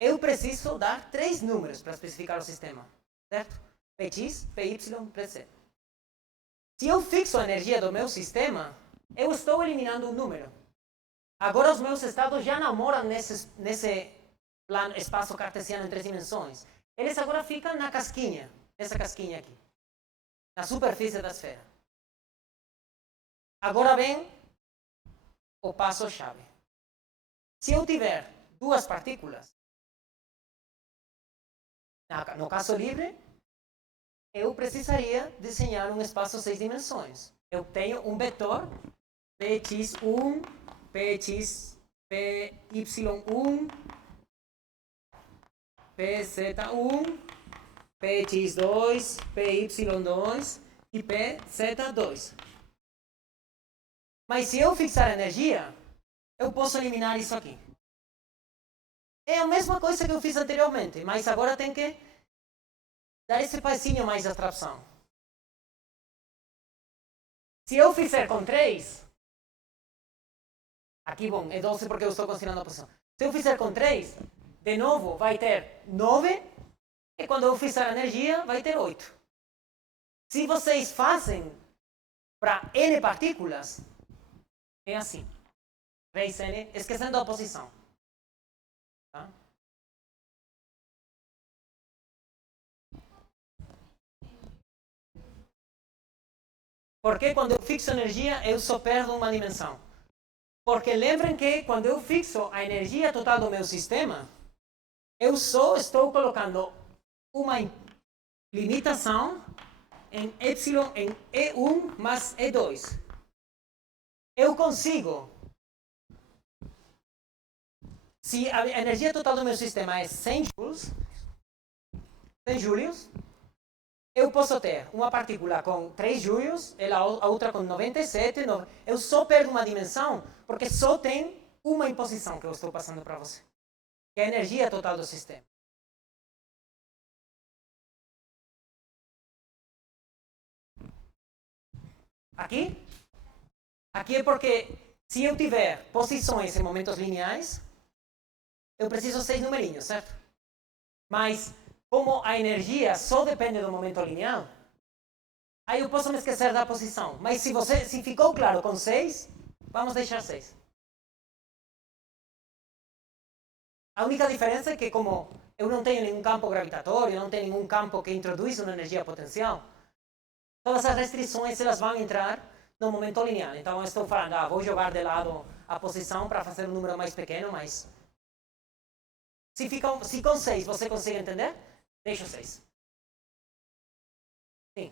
eu preciso dar 3 números para especificar o sistema, certo? Px, Py, Pz. Se eu fixo a energia do meu sistema, eu estou eliminando um número. Agora os meus estados já não moram nesse plano, espaço cartesiano em 3 dimensões. Eles agora ficam na casquinha, essa casquinha aqui, na superfície da esfera. Agora vem o passo-chave. Se eu tiver 2 partículas, no caso livre, eu precisaria desenhar um espaço 6 dimensões. Eu tenho um vetor px1, px, py1, pz1, px2, py2 e pz2. Mas se eu fixar energia, eu posso eliminar isso aqui. É a mesma coisa que eu fiz anteriormente, mas agora tem que dar esse passinho mais de abstração. Se eu fizer com 3, aqui, bom, é 12 porque eu estou considerando a posição. Se eu fizer com 3, de novo, vai ter 9, e quando eu fizer a energia, vai ter 8. Se vocês fazem para N partículas, é assim. Raiz N, esquecendo a posição. Tá? Porque quando eu fixo energia, eu só perdo uma dimensão. Porque lembrem que quando eu fixo a energia total do meu sistema, eu só estou colocando uma limitação em epsilon em E1 mais E2. Eu consigo, se a energia total do meu sistema é 100 joules, eu posso ter uma partícula com 3 joules, a outra com 97, eu só perdo uma dimensão, porque só tem uma imposição que eu estou passando para você, que é a energia total do sistema. Aqui? Aqui é porque, se eu tiver posições em momentos lineares, eu preciso 6 numerinhos, certo? Mas, como a energia só depende do momento linear, aí eu posso me esquecer da posição. Mas se ficou claro com 6, vamos deixar 6. A única diferença é que, como eu não tenho nenhum campo gravitatório, não tenho nenhum campo que introduz uma energia potencial, todas as restrições elas vão entrar no momento linear. Então, eu estou falando, vou jogar de lado a posição para fazer um número mais pequeno, mas se com 6 você consegue entender, deixa o 6. Sim.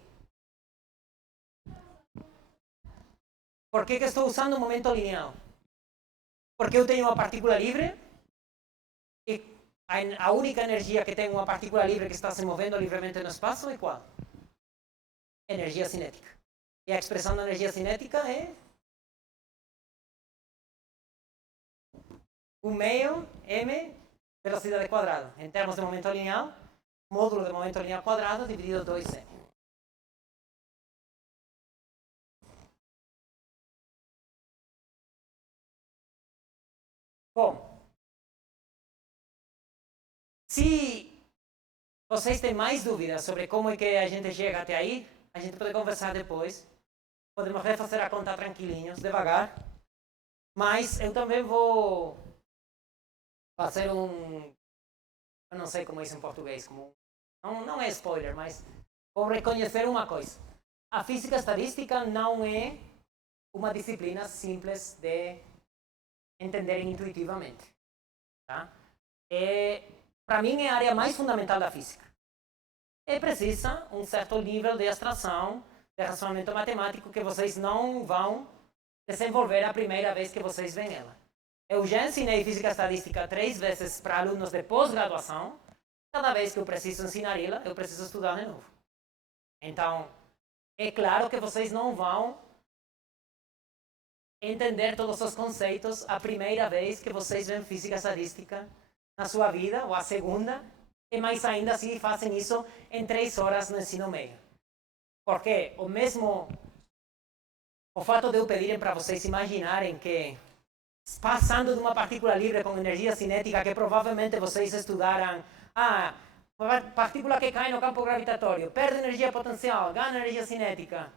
Por que estou usando o momento linear? Porque eu tenho uma partícula livre e a única energia que tem uma partícula livre que está se movendo livremente no espaço é qual? Energia cinética. E a expressão da energia cinética é 1/m velocidade quadrada. Em termos de momento linear, módulo de momento linear quadrado dividido 2m. Bom, se vocês têm mais dúvidas sobre como é que a gente chega até aí, a gente pode conversar depois. Podemos refazer a conta tranquilinhos, devagar. Mas eu também vou fazer eu não sei como é isso em português, não é spoiler, mas vou reconhecer uma coisa. A física estatística não é uma disciplina simples de entender intuitivamente. Tá? Para mim é a área mais fundamental da física. É precisa um certo nível de abstração de racionamento matemático que vocês não vão desenvolver a primeira vez que vocês veem ela. Eu já ensinei física estatística 3 vezes para alunos de pós-graduação. Cada vez que eu preciso ensinar ela, eu preciso estudar de novo. Então, é claro que vocês não vão entender todos os conceitos a primeira vez que vocês veem física estatística na sua vida, ou a segunda, e mais ainda se fazem isso em 3 horas no ensino médio. Porque o fato de eu pedirem para vocês imaginarem que passando de uma partícula livre com energia cinética que provavelmente vocês estudaram, uma partícula que cai no campo gravitatório, perde energia potencial, ganha energia cinética.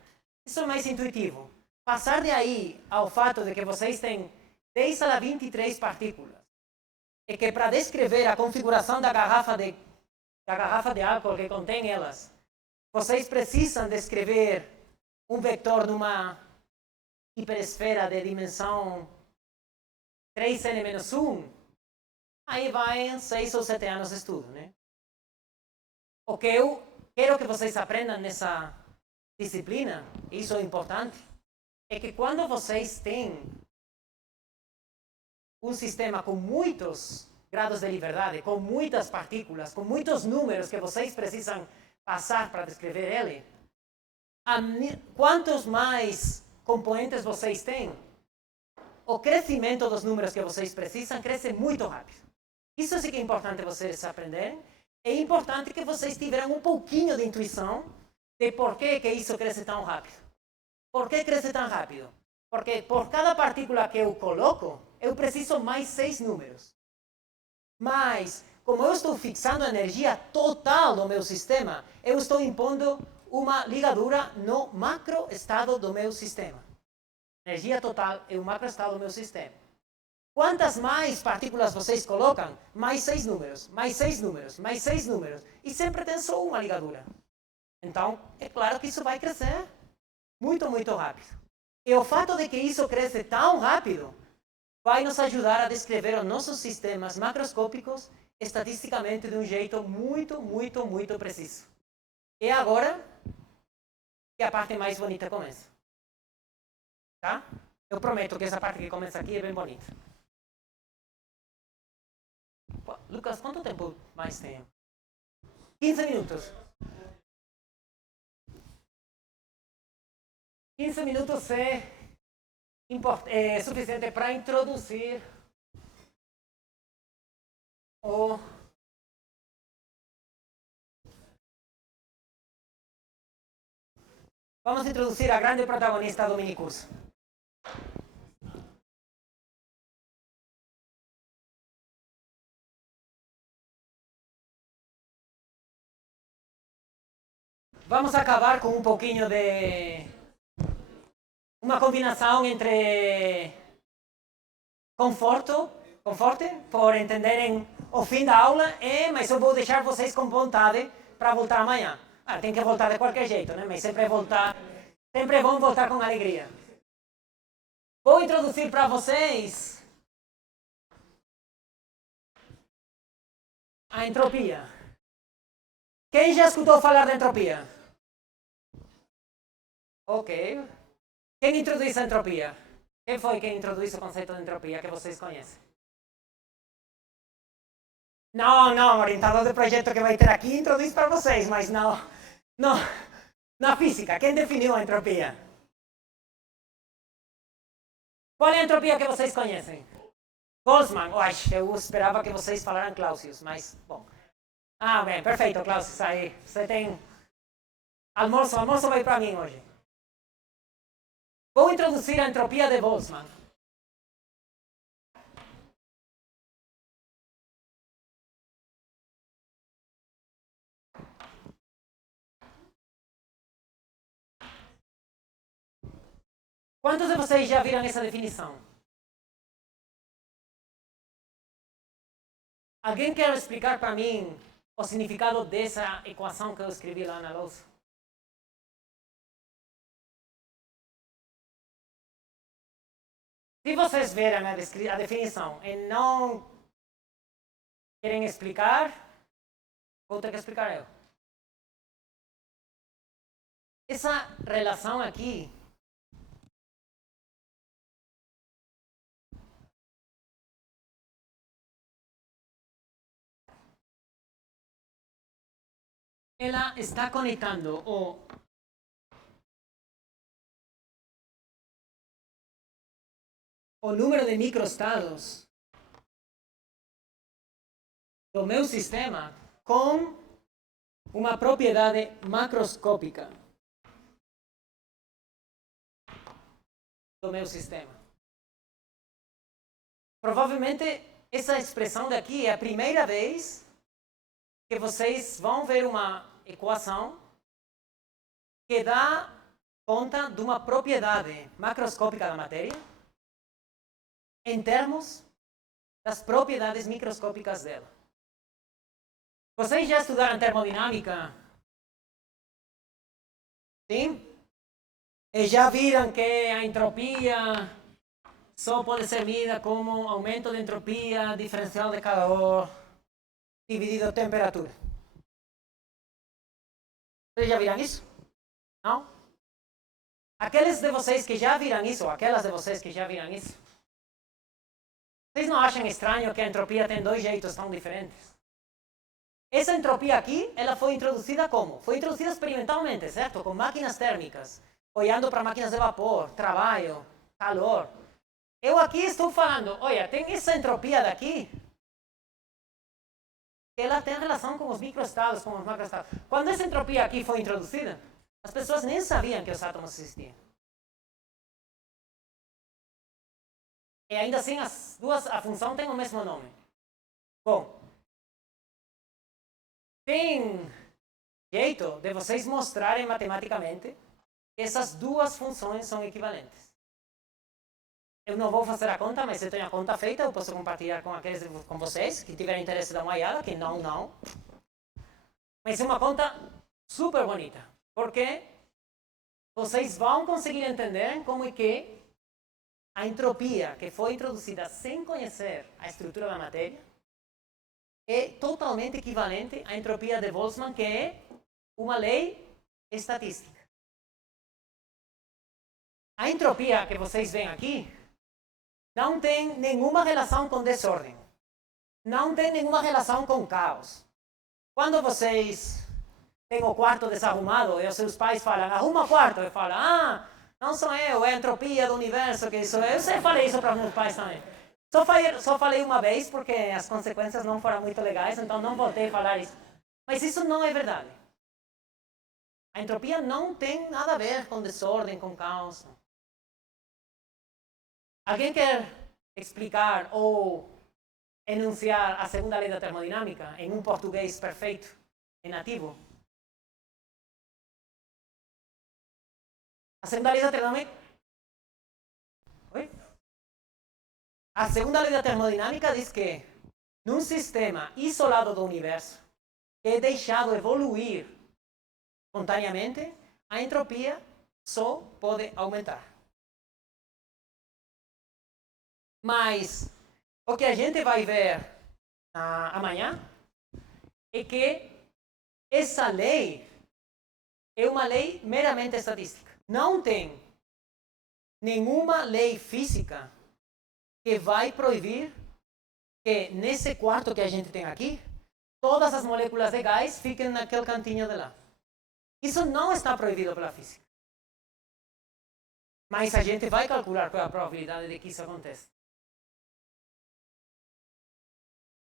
Isso é mais intuitivo. Passar de aí ao fato de que vocês têm 10 a 23 partículas e que para descrever a configuração da garrafa de álcool que contém elas, vocês precisam descrever um vetor numa hiperesfera de dimensão 3n-1, aí vai 6 ou 7 anos de estudo, né? O que eu quero que vocês aprendam nessa disciplina, isso é importante, é que quando vocês têm um sistema com muitos graus de liberdade, com muitas partículas, com muitos números que vocês precisam passar para descrever ele, quantos mais componentes vocês têm, o crescimento dos números que vocês precisam cresce muito rápido. Isso sim que é importante vocês aprenderem. É importante que vocês tiveram um pouquinho de intuição de por que isso cresce tão rápido. Por que cresce tão rápido? Porque por cada partícula que eu coloco, eu preciso mais 6 números. Mas, como eu estou fixando a energia total do meu sistema, eu estou impondo uma ligadura no macroestado do meu sistema. Energia total é o macroestado do meu sistema. Quantas mais partículas vocês colocam, mais 6 números, mais 6 números, mais 6 números. E sempre tem só uma ligadura. Então, é claro que isso vai crescer muito, muito rápido. E o fato de que isso cresce tão rápido vai nos ajudar a descrever os nossos sistemas macroscópicos estatisticamente de um jeito muito, muito, muito preciso. E agora que a parte mais bonita começa. Tá? Eu prometo que essa parte que começa aqui é bem bonita. Lucas, quanto tempo mais tenho? 15 minutos. 15 minutos é suficiente para introduzir o Vamos introduzir a grande protagonista do minicurso. Vamos acabar com um pouquinho de uma combinação entre conforto, por entenderem o fim da aula, mas eu vou deixar vocês com vontade para voltar amanhã. Tem que voltar de qualquer jeito, né? Mas sempre é bom voltar com alegria. Vou introduzir para vocês a entropia. Quem já escutou falar da entropia? Ok. Quem introduz a entropia? Quem foi quem introduz o conceito de entropia que vocês conhecem? Não, orientador de projeto que vai ter aqui introduz para vocês, mas não. Na física, quem definiu a entropia? Qual é a entropia que vocês conhecem? Boltzmann. Eu esperava que vocês falaram Clausius, mas, bom. Bem, perfeito, Clausius, aí. Você tem almoço vai para mim hoje. Vou introduzir a entropia de Boltzmann. Quantos de vocês já viram essa definição? Alguém quer explicar para mim o significado dessa equação que eu escrevi lá na lousa? Se vocês verem a definição e não querem explicar, vou ter que explicar eu. essa relação aqui ela está conectando o número de microestados do meu sistema com uma propriedade macroscópica do meu sistema. Provavelmente essa expressão daqui é a primeira vez que vocês vão ver uma equação que dá conta de uma propriedade macroscópica da matéria em termos das propriedades microscópicas dela. Vocês já estudaram termodinâmica? Sim? E já viram que a entropia só pode ser medida como aumento de entropia, diferencial de calor, dividido a temperatura. Vocês já viram isso? Não? Aqueles de vocês que já viram isso, ou aquelas de vocês que já viram isso, vocês não acham estranho que a entropia tem dois jeitos tão diferentes? Essa entropia aqui, ela foi introduzida como? Foi introduzida experimentalmente, certo? Com máquinas térmicas, olhando para máquinas de vapor, trabalho, calor. Eu aqui estou falando, olha, tem essa entropia daqui, ela tem relação com os microestados, com os macroestados. Quando essa entropia aqui foi introduzida, as pessoas nem sabiam que os átomos existiam. E ainda assim, a função tem o mesmo nome. Bom, tem jeito de vocês mostrarem matematicamente que essas duas funções são equivalentes. Eu não vou fazer a conta, mas eu tenho a conta feita, eu posso compartilhar com vocês, que tiverem interesse de dar uma olhada, que não. Mas é uma conta super bonita, porque vocês vão conseguir entender como é que a entropia que foi introduzida sem conhecer a estrutura da matéria é totalmente equivalente à entropia de Boltzmann, que é uma lei estatística. A entropia que vocês veem aqui não tem nenhuma relação com desordem. Não tem nenhuma relação com caos. Quando vocês têm o quarto desarrumado e os seus pais falam, arruma o quarto, eu falo, não sou eu, é a entropia do universo que sou eu. Eu sempre falei isso para meus pais também. Só falei uma vez porque as consequências não foram muito legais, então não voltei a falar isso. Mas isso não é verdade. A entropia não tem nada a ver com desordem, com caos. Alguém quer explicar ou enunciar a segunda lei da termodinâmica em um português perfeito e nativo? A segunda lei da termodinâmica... Oi? A segunda lei da termodinâmica diz que num sistema isolado do universo, que é deixado evoluir espontaneamente, a entropia só pode aumentar. Mas o que a gente vai ver amanhã é que essa lei é uma lei meramente estatística. Não tem nenhuma lei física que vai proibir que nesse quarto que a gente tem aqui, todas as moléculas de gás fiquem naquele cantinho de lá. Isso não está proibido pela física. Mas a gente vai calcular qual é a probabilidade de que isso aconteça.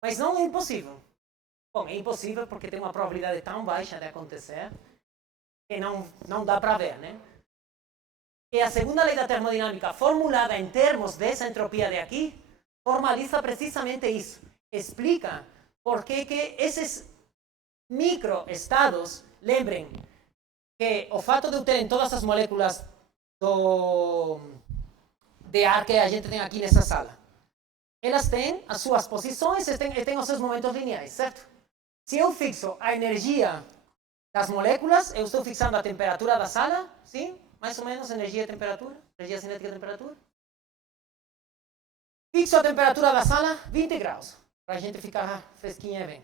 Mas não é impossível. Bom, é impossível porque tem uma probabilidade tão baixa de acontecer que não dá para ver, né? E a segunda lei da termodinâmica, formulada em termos dessa entropia de aqui, formaliza precisamente isso. Explica por que esses microestados, lembrem que o fato de eu ter em todas as moléculas de ar que a gente tem aqui nessa sala, elas têm as suas posições e têm os seus momentos lineares, certo? Se eu fixo a energia das moléculas, eu estou fixando a temperatura da sala, sim? Mais ou menos energia e temperatura, energia cinética e temperatura. Fixo a temperatura da sala 20 graus, para a gente ficar fresquinha e bem.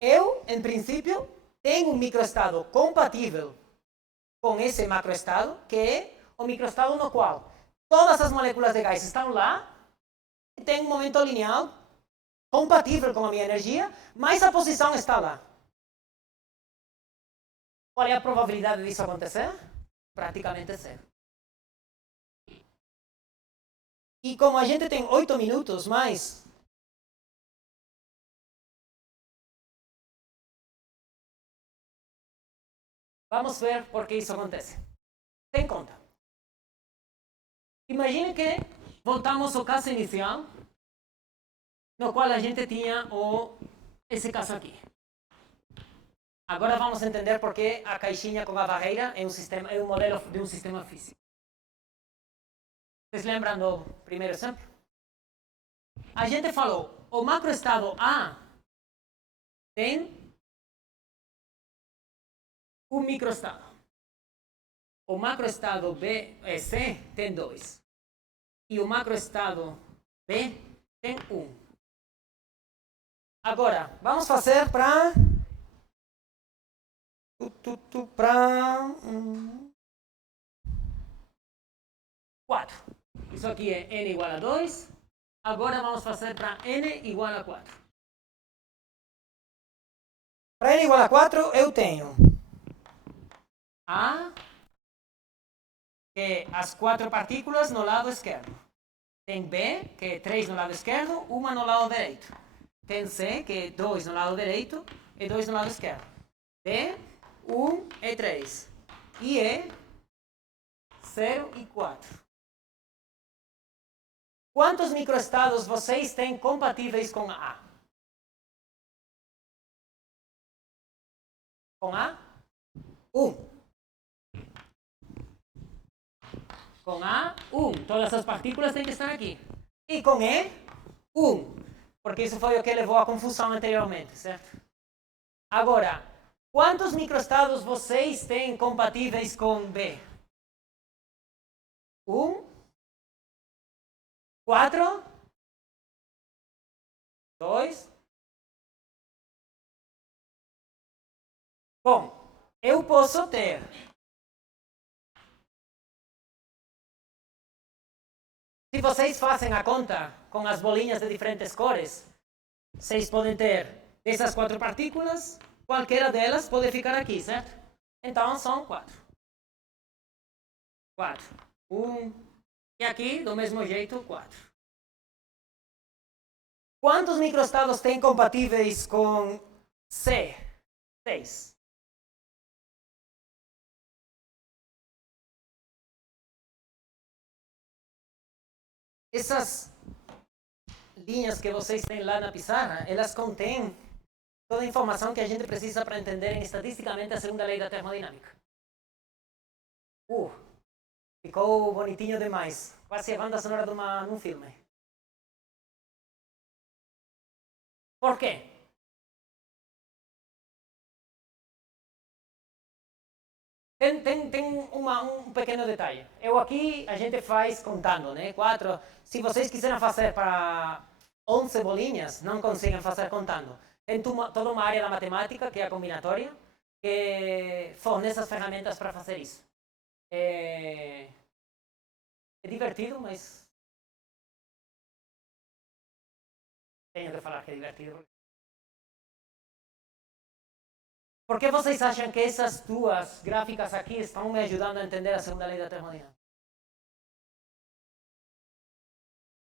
Eu, em princípio, tenho um microestado compatível com esse macroestado, que é o microestado no qual todas as moléculas de gás estão lá e tem um momento linear compatível com a minha energia, mas a posição está lá. Qual é a probabilidade disso acontecer? Praticamente zero. E como a gente tem 8 minutos mais, vamos ver por que isso acontece. Tem conta. Imagine que voltamos ao caso inicial, no qual a gente tinha esse caso aqui. Agora vamos entender por que a caixinha com a barreira é um modelo de um sistema físico. Vocês lembram do primeiro exemplo? A gente falou, o macroestado A tem um microestado. O macroestado C tem 2. E o macroestado B tem 1. Agora, vamos fazer para 4. Isso aqui é n igual a 2. Agora vamos fazer para n igual a 4. Para n igual a 4, eu tenho A, que é as 4 partículas no lado esquerdo. Tem B, que é 3 no lado esquerdo, 1 no lado direito. Tem C, que é 2 no lado direito e 2 no lado esquerdo. D, 1 e 3. E E, 0 e 4. Quantos microestados vocês têm compatíveis com A? Com A? 1. Com A, 1. Todas as partículas têm que estar aqui. E com E, 1. Porque isso foi o que levou à confusão anteriormente, certo? Agora, quantos microestados vocês têm compatíveis com B? 1, 4, 2. Bom, eu posso ter se vocês fazem a conta com as bolinhas de diferentes cores, vocês podem ter essas 4 partículas, qualquer delas pode ficar aqui, certo? Então são 4. 4. 1. E aqui, do mesmo jeito, 4. Quantos microestados têm compatíveis com C? 6. Essas linhas que vocês têm lá na pizarra, elas contêm toda a informação que a gente precisa para entender estatisticamente a segunda lei da termodinâmica. Ficou bonitinho demais. Quase a banda sonora de um filme. Por quê? Tem um pequeno detalhe. Eu aqui, a gente faz contando, né? 4. Se vocês quiserem fazer para 11 bolinhas, não conseguem fazer contando. Tem toda uma área da matemática, que é a combinatória, que fornece as ferramentas para fazer isso. É divertido, mas tenho que falar que é divertido. Por que vocês acham que essas duas gráficas aqui estão me ajudando a entender a segunda lei da termodinâmica?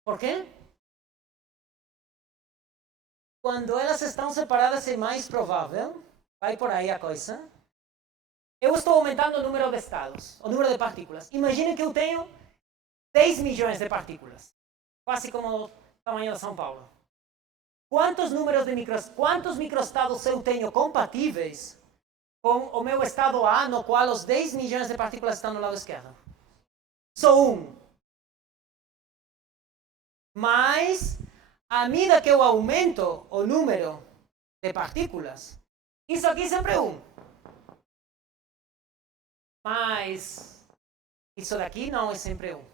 Por quê? Quando elas estão separadas é mais provável, vai por aí a coisa. Eu estou aumentando o número de estados, o número de partículas. Imaginem que eu tenho 10 milhões de partículas, quase como o tamanho de São Paulo. Quantos microestados eu tenho compatíveis com o meu estado A, no qual os 10 milhões de partículas estão no lado esquerdo? Só 1. Mas, à medida que eu aumento o número de partículas, isso aqui sempre é 1. Mas, isso daqui não é sempre 1.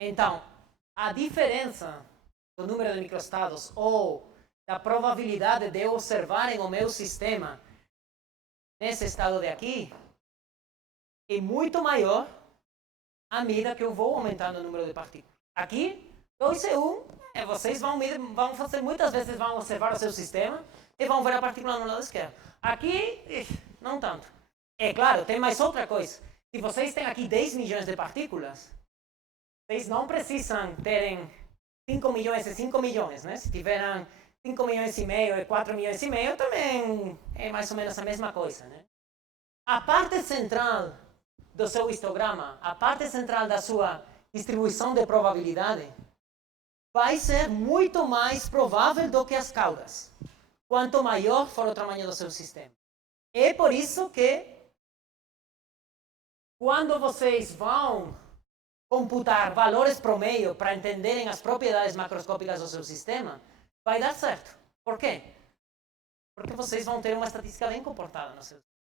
Então, a diferença do número de microestados ou da probabilidade de observarem o meu sistema nesse estado de aqui, é muito maior à medida que eu vou aumentando o número de partículas. Aqui, 2C1, vocês vão fazer, muitas vezes vão observar o seu sistema e vão ver a partícula no lado esquerdo. Aqui, não tanto. É claro, tem mais outra coisa. Se vocês têm aqui 10 milhões de partículas, vocês não precisam terem 5 milhões e 5 milhões, né? Se tiverem 5 milhões e meio e 4 milhões e meio, também é mais ou menos a mesma coisa, né? A parte central do seu histograma, a parte central da sua distribuição de probabilidade, vai ser muito mais provável do que as caudas, quanto maior for o tamanho do seu sistema. É por isso que, quando vocês vão computar valores promedio para entenderem as propriedades macroscópicas do seu sistema, vai dar certo. Por quê? Porque vocês vão ter uma estatística bem comportada no seu sistema.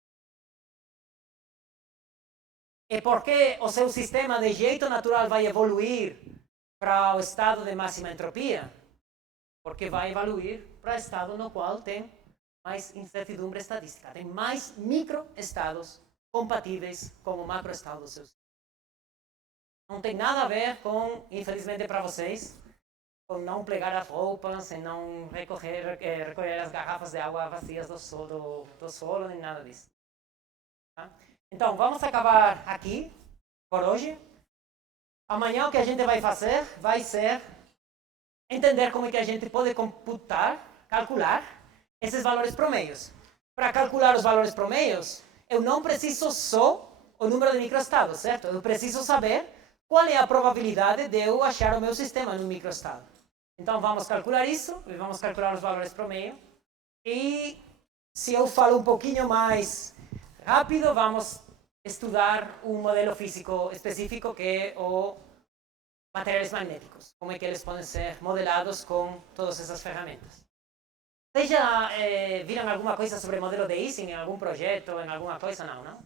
E porque o seu sistema de jeito natural vai evoluir para o estado de máxima entropia? Porque vai evoluir para o estado no qual tem mais incertidumbre estadística, tem mais microestados compatíveis com o macroestado do seu sistema. Não tem nada a ver com, infelizmente para vocês, com não plegar as roupas e não recolher as garrafas de água vazias do solo, nem nada disso. Tá? Então, vamos acabar aqui por hoje. Amanhã o que a gente vai fazer vai ser entender como é que a gente pode calcular esses valores promeios. Para calcular os valores promeios, eu não preciso só o número de microestados, certo? Eu preciso saber qual é a probabilidade de eu achar o meu sistema no microestado. Então, vamos calcular isso, e vamos calcular os valores promeio. E se eu falo um pouquinho mais rápido, vamos estudar um modelo físico específico que é o materiais magnéticos. Como é que eles podem ser modelados com todas essas ferramentas. Vocês já viram alguma coisa sobre modelo de Ising em algum projeto, em alguma coisa? Não?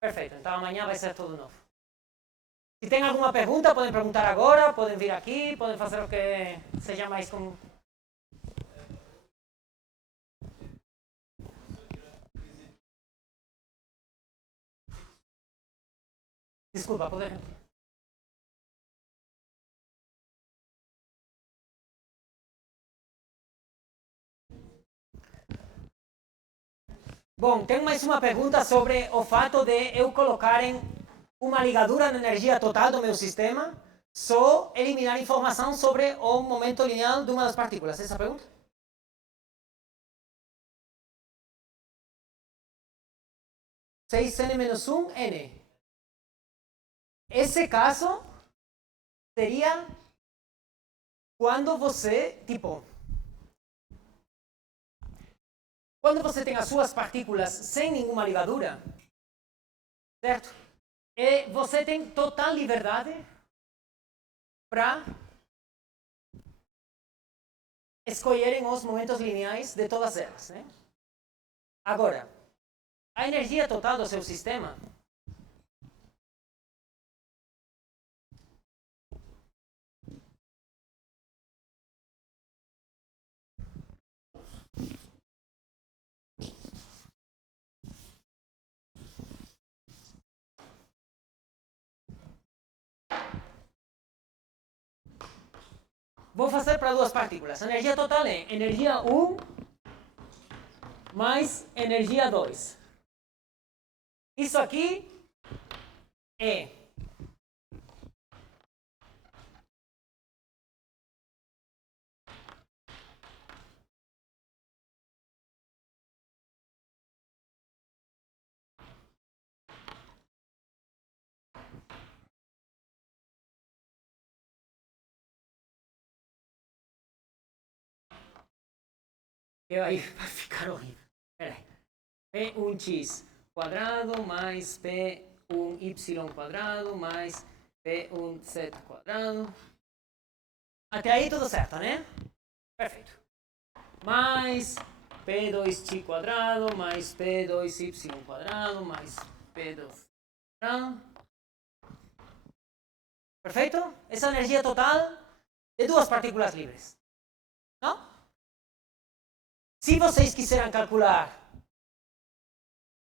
Perfeito. Então, amanhã vai ser tudo novo. Se tem alguma pergunta, podem perguntar agora, podem vir aqui, podem fazer o que seja mais comum. Desculpa, poder. Bom, tem mais uma pergunta sobre o fato de eu colocar uma ligadura na energia total do meu sistema, só eliminar informação sobre o momento linear de uma das partículas. Essa pergunta? (6n-1n). Esse caso seria quando você, quando você tem as suas partículas sem nenhuma ligadura, certo? E você tem total liberdade para escolherem os momentos lineares de todas elas, né? Agora, a energia total do seu sistema vou fazer para duas partículas. A energia total é energia 1 mais energia 2. Isso aqui é aí vai ficar horrível. Peraí. P1x quadrado mais P1y quadrado mais P1z quadrado. Até aí tudo certo, né? Perfeito. Mais P2x quadrado mais P2y quadrado mais P2 quadrado. Perfeito? Essa energia total de duas partículas livres. Não? Se vocês quiserem calcular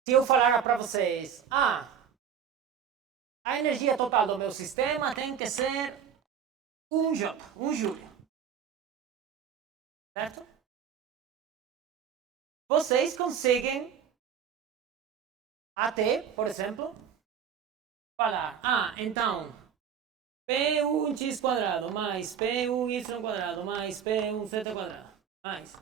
se eu falar para vocês, a energia total do meu sistema tem que ser 1J, 1 Joule. Certo? Vocês conseguem até, por exemplo, falar, então, P1x² mais P1y² mais P1z² mais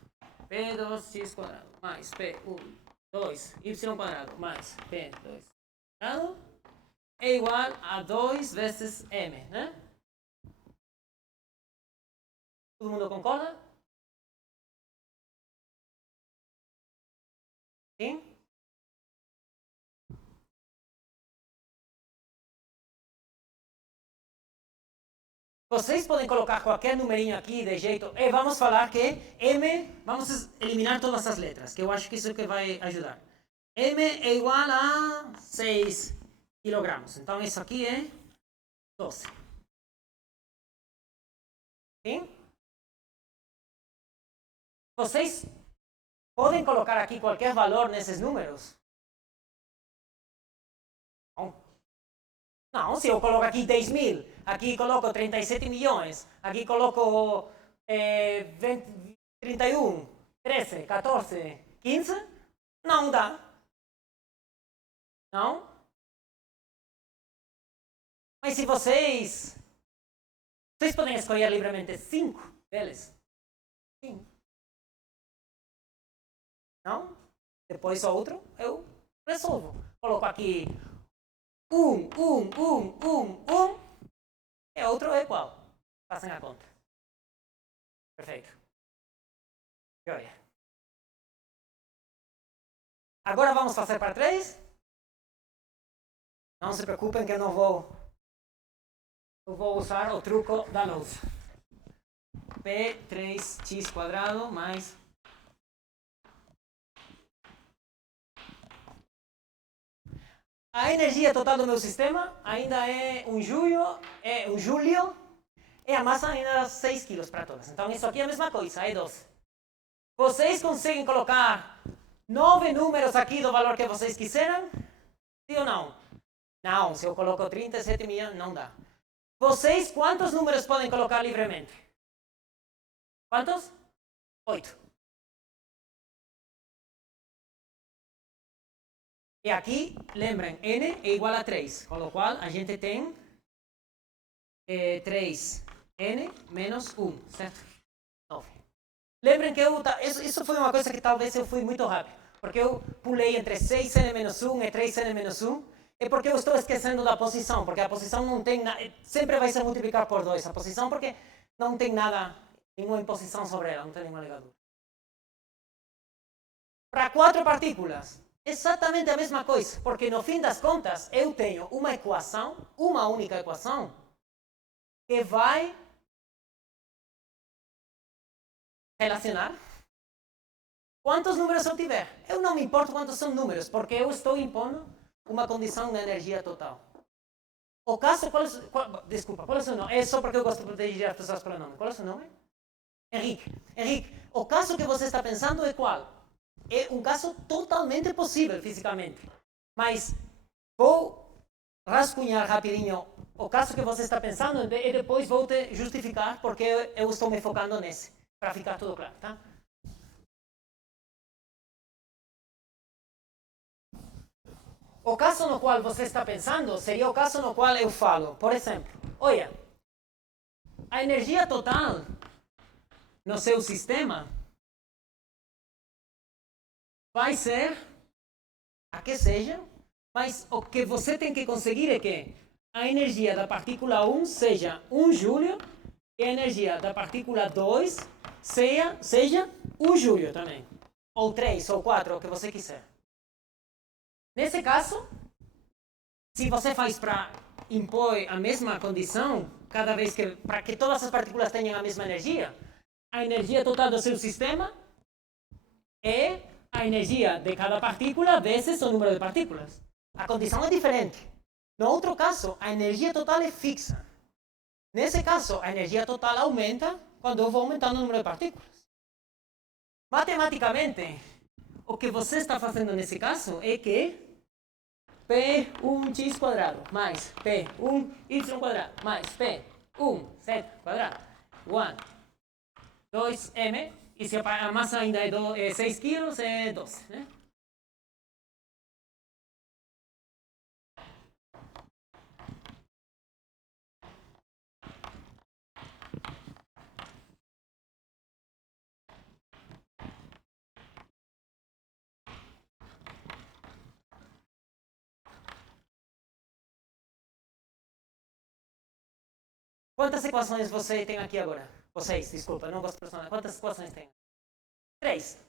P2x² mais P2y² mais P2 é igual a 2 vezes M, né? Todo mundo concorda? Sim? Vocês podem colocar qualquer numerinho aqui de jeito. E vamos falar que M, vamos eliminar todas as letras, que eu acho que isso que vai ajudar. M é igual a 6 quilogramas. Então isso aqui é 12. Sim? Vocês podem colocar aqui qualquer valor nesses números? Não, se eu coloco aqui 10 mil, aqui coloco 37 milhões, aqui coloco 31, 13, 14, 15, não dá. Não? Mas se vocês podem escolher livremente 5 deles. Sim. Não? Depois outro eu resolvo. Coloco aqui 1, e outro é igual. Façam a conta. Perfeito. Joia. Agora vamos fazer para 3. Não se preocupem que eu não vou usar o truco da louça. P3x² mais a energia total do meu sistema ainda é 1 joule, e a massa ainda é 6 quilos para todas. Então isso aqui é a mesma coisa, é 12. Vocês conseguem colocar 9 números aqui do valor que vocês quiseram? Sim ou não? Não, se eu coloco 37 milhões, não dá. Vocês quantos números podem colocar livremente? Quantos? 8. E aqui, lembrem, n é igual a 3, com o qual a gente tem 3n menos 1, certo? 9. Lembrem que isso foi uma coisa que talvez eu fui muito rápido, porque eu pulei entre 6n menos 1 e 3n menos 1, é porque eu estou esquecendo da posição, porque a posição não tem nada, sempre vai ser multiplicar por 2 a posição, porque não tem nada, nenhuma imposição sobre ela, não tem nenhuma ligadura. Para 4 partículas, exatamente a mesma coisa, porque no fim das contas eu tenho uma equação, uma única equação, que vai relacionar quantos números eu tiver. Eu não me importo quantos são números, porque eu estou impondo uma condição de energia total. O caso, desculpa, qual é o seu nome? É só porque eu gosto de proteger as pessoas pelo nome. Qual é o seu nome? Henrique. Henrique, o caso que você está pensando é qual? É um caso totalmente possível fisicamente. Mas vou rascunhar rapidinho o caso que você está pensando e depois vou te justificar porque eu estou me focando nesse, para ficar tudo claro, tá? O caso no qual você está pensando seria o caso no qual eu falo, por exemplo, olha, a energia total no seu sistema vai ser a que seja, mas o que você tem que conseguir é que a energia da partícula 1 seja 1 joule e a energia da partícula 2 seja 1 joule também. Ou 3, ou 4, o que você quiser. Nesse caso, se você faz para impor a mesma condição, cada vez que, para que todas as partículas tenham a mesma energia, a energia total do seu sistema é a energia de cada partícula vezes o número de partículas. A condição é diferente. No outro caso, a energia total é fixa. Nesse caso, a energia total aumenta quando eu vou aumentando o número de partículas. Matematicamente, o que você está fazendo nesse caso é que P1x² mais P1y² mais P1z² 2m, e se a massa ainda é 6 quilos, é 12, né? Quantas equações você tem aqui agora? Vocês, desculpa, não gosto de personagem. Quantas equações tem? 3.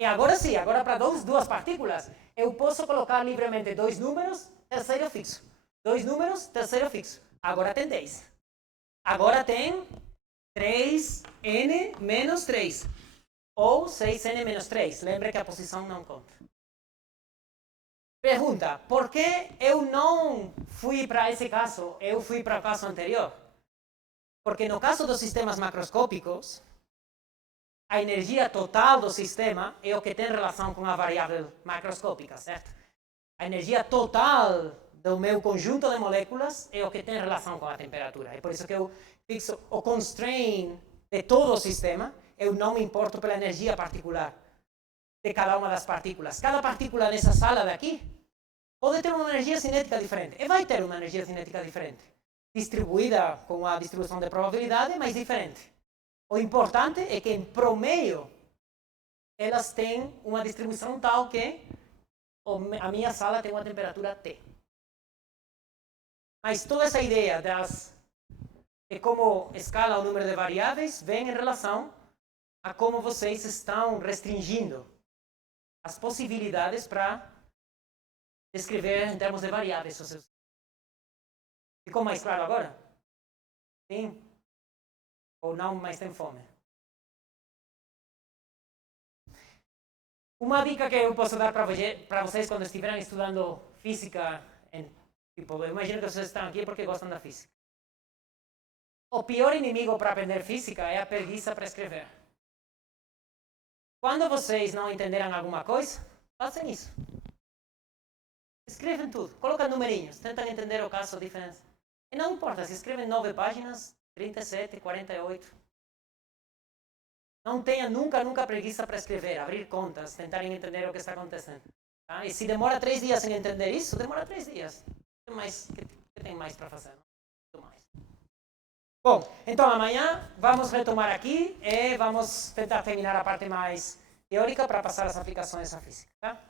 E agora sim, agora para duas partículas, eu posso colocar livremente 2 números, terceiro fixo. 2 números, terceiro fixo. Agora tem 10. Agora tem 3n menos 3. Ou 6n menos 3. Lembra que a posição não conta. Pergunta, por que eu não fui para esse caso, eu fui para o caso anterior? Porque no caso dos sistemas macroscópicos, a energia total do sistema é o que tem relação com a variável macroscópica, certo? A energia total do meu conjunto de moléculas é o que tem relação com a temperatura. É por isso que eu fixo o constraint de todo o sistema, eu não me importo pela energia particular de cada uma das partículas. Cada partícula nessa sala daqui pode ter uma energia cinética diferente. E vai ter uma energia cinética diferente. Distribuída com a distribuição de probabilidade, mas diferente. O importante é que, em promedio, elas têm uma distribuição tal que a minha sala tem uma temperatura T. Mas toda essa ideia de como escala o número de variáveis vem em relação a como vocês estão restringindo as possibilidades para descrever em termos de variáveis. Ficou mais claro agora? Sim? Ou não, mas tem fome? Uma dica que eu posso dar para vocês quando estiverem estudando física, eu imagino que vocês estão aqui porque gostam da física. O pior inimigo para aprender física é a preguiça para escrever. Quando vocês não entenderam alguma coisa, façam isso. Escrevem tudo, colocam numerinhos, tentam entender o caso, a diferença. E não importa, se escrevem 9 páginas, 37, 48. Não tenha nunca preguiça para escrever, abrir contas, tentarem entender o que está acontecendo. Tá? E se demora 3 dias sem entender isso, demora 3 dias. Que tem mais para fazer? Muito mais. Bom, então amanhã vamos retomar aqui e vamos tentar terminar a parte mais teórica para passar as aplicações à física. Tá?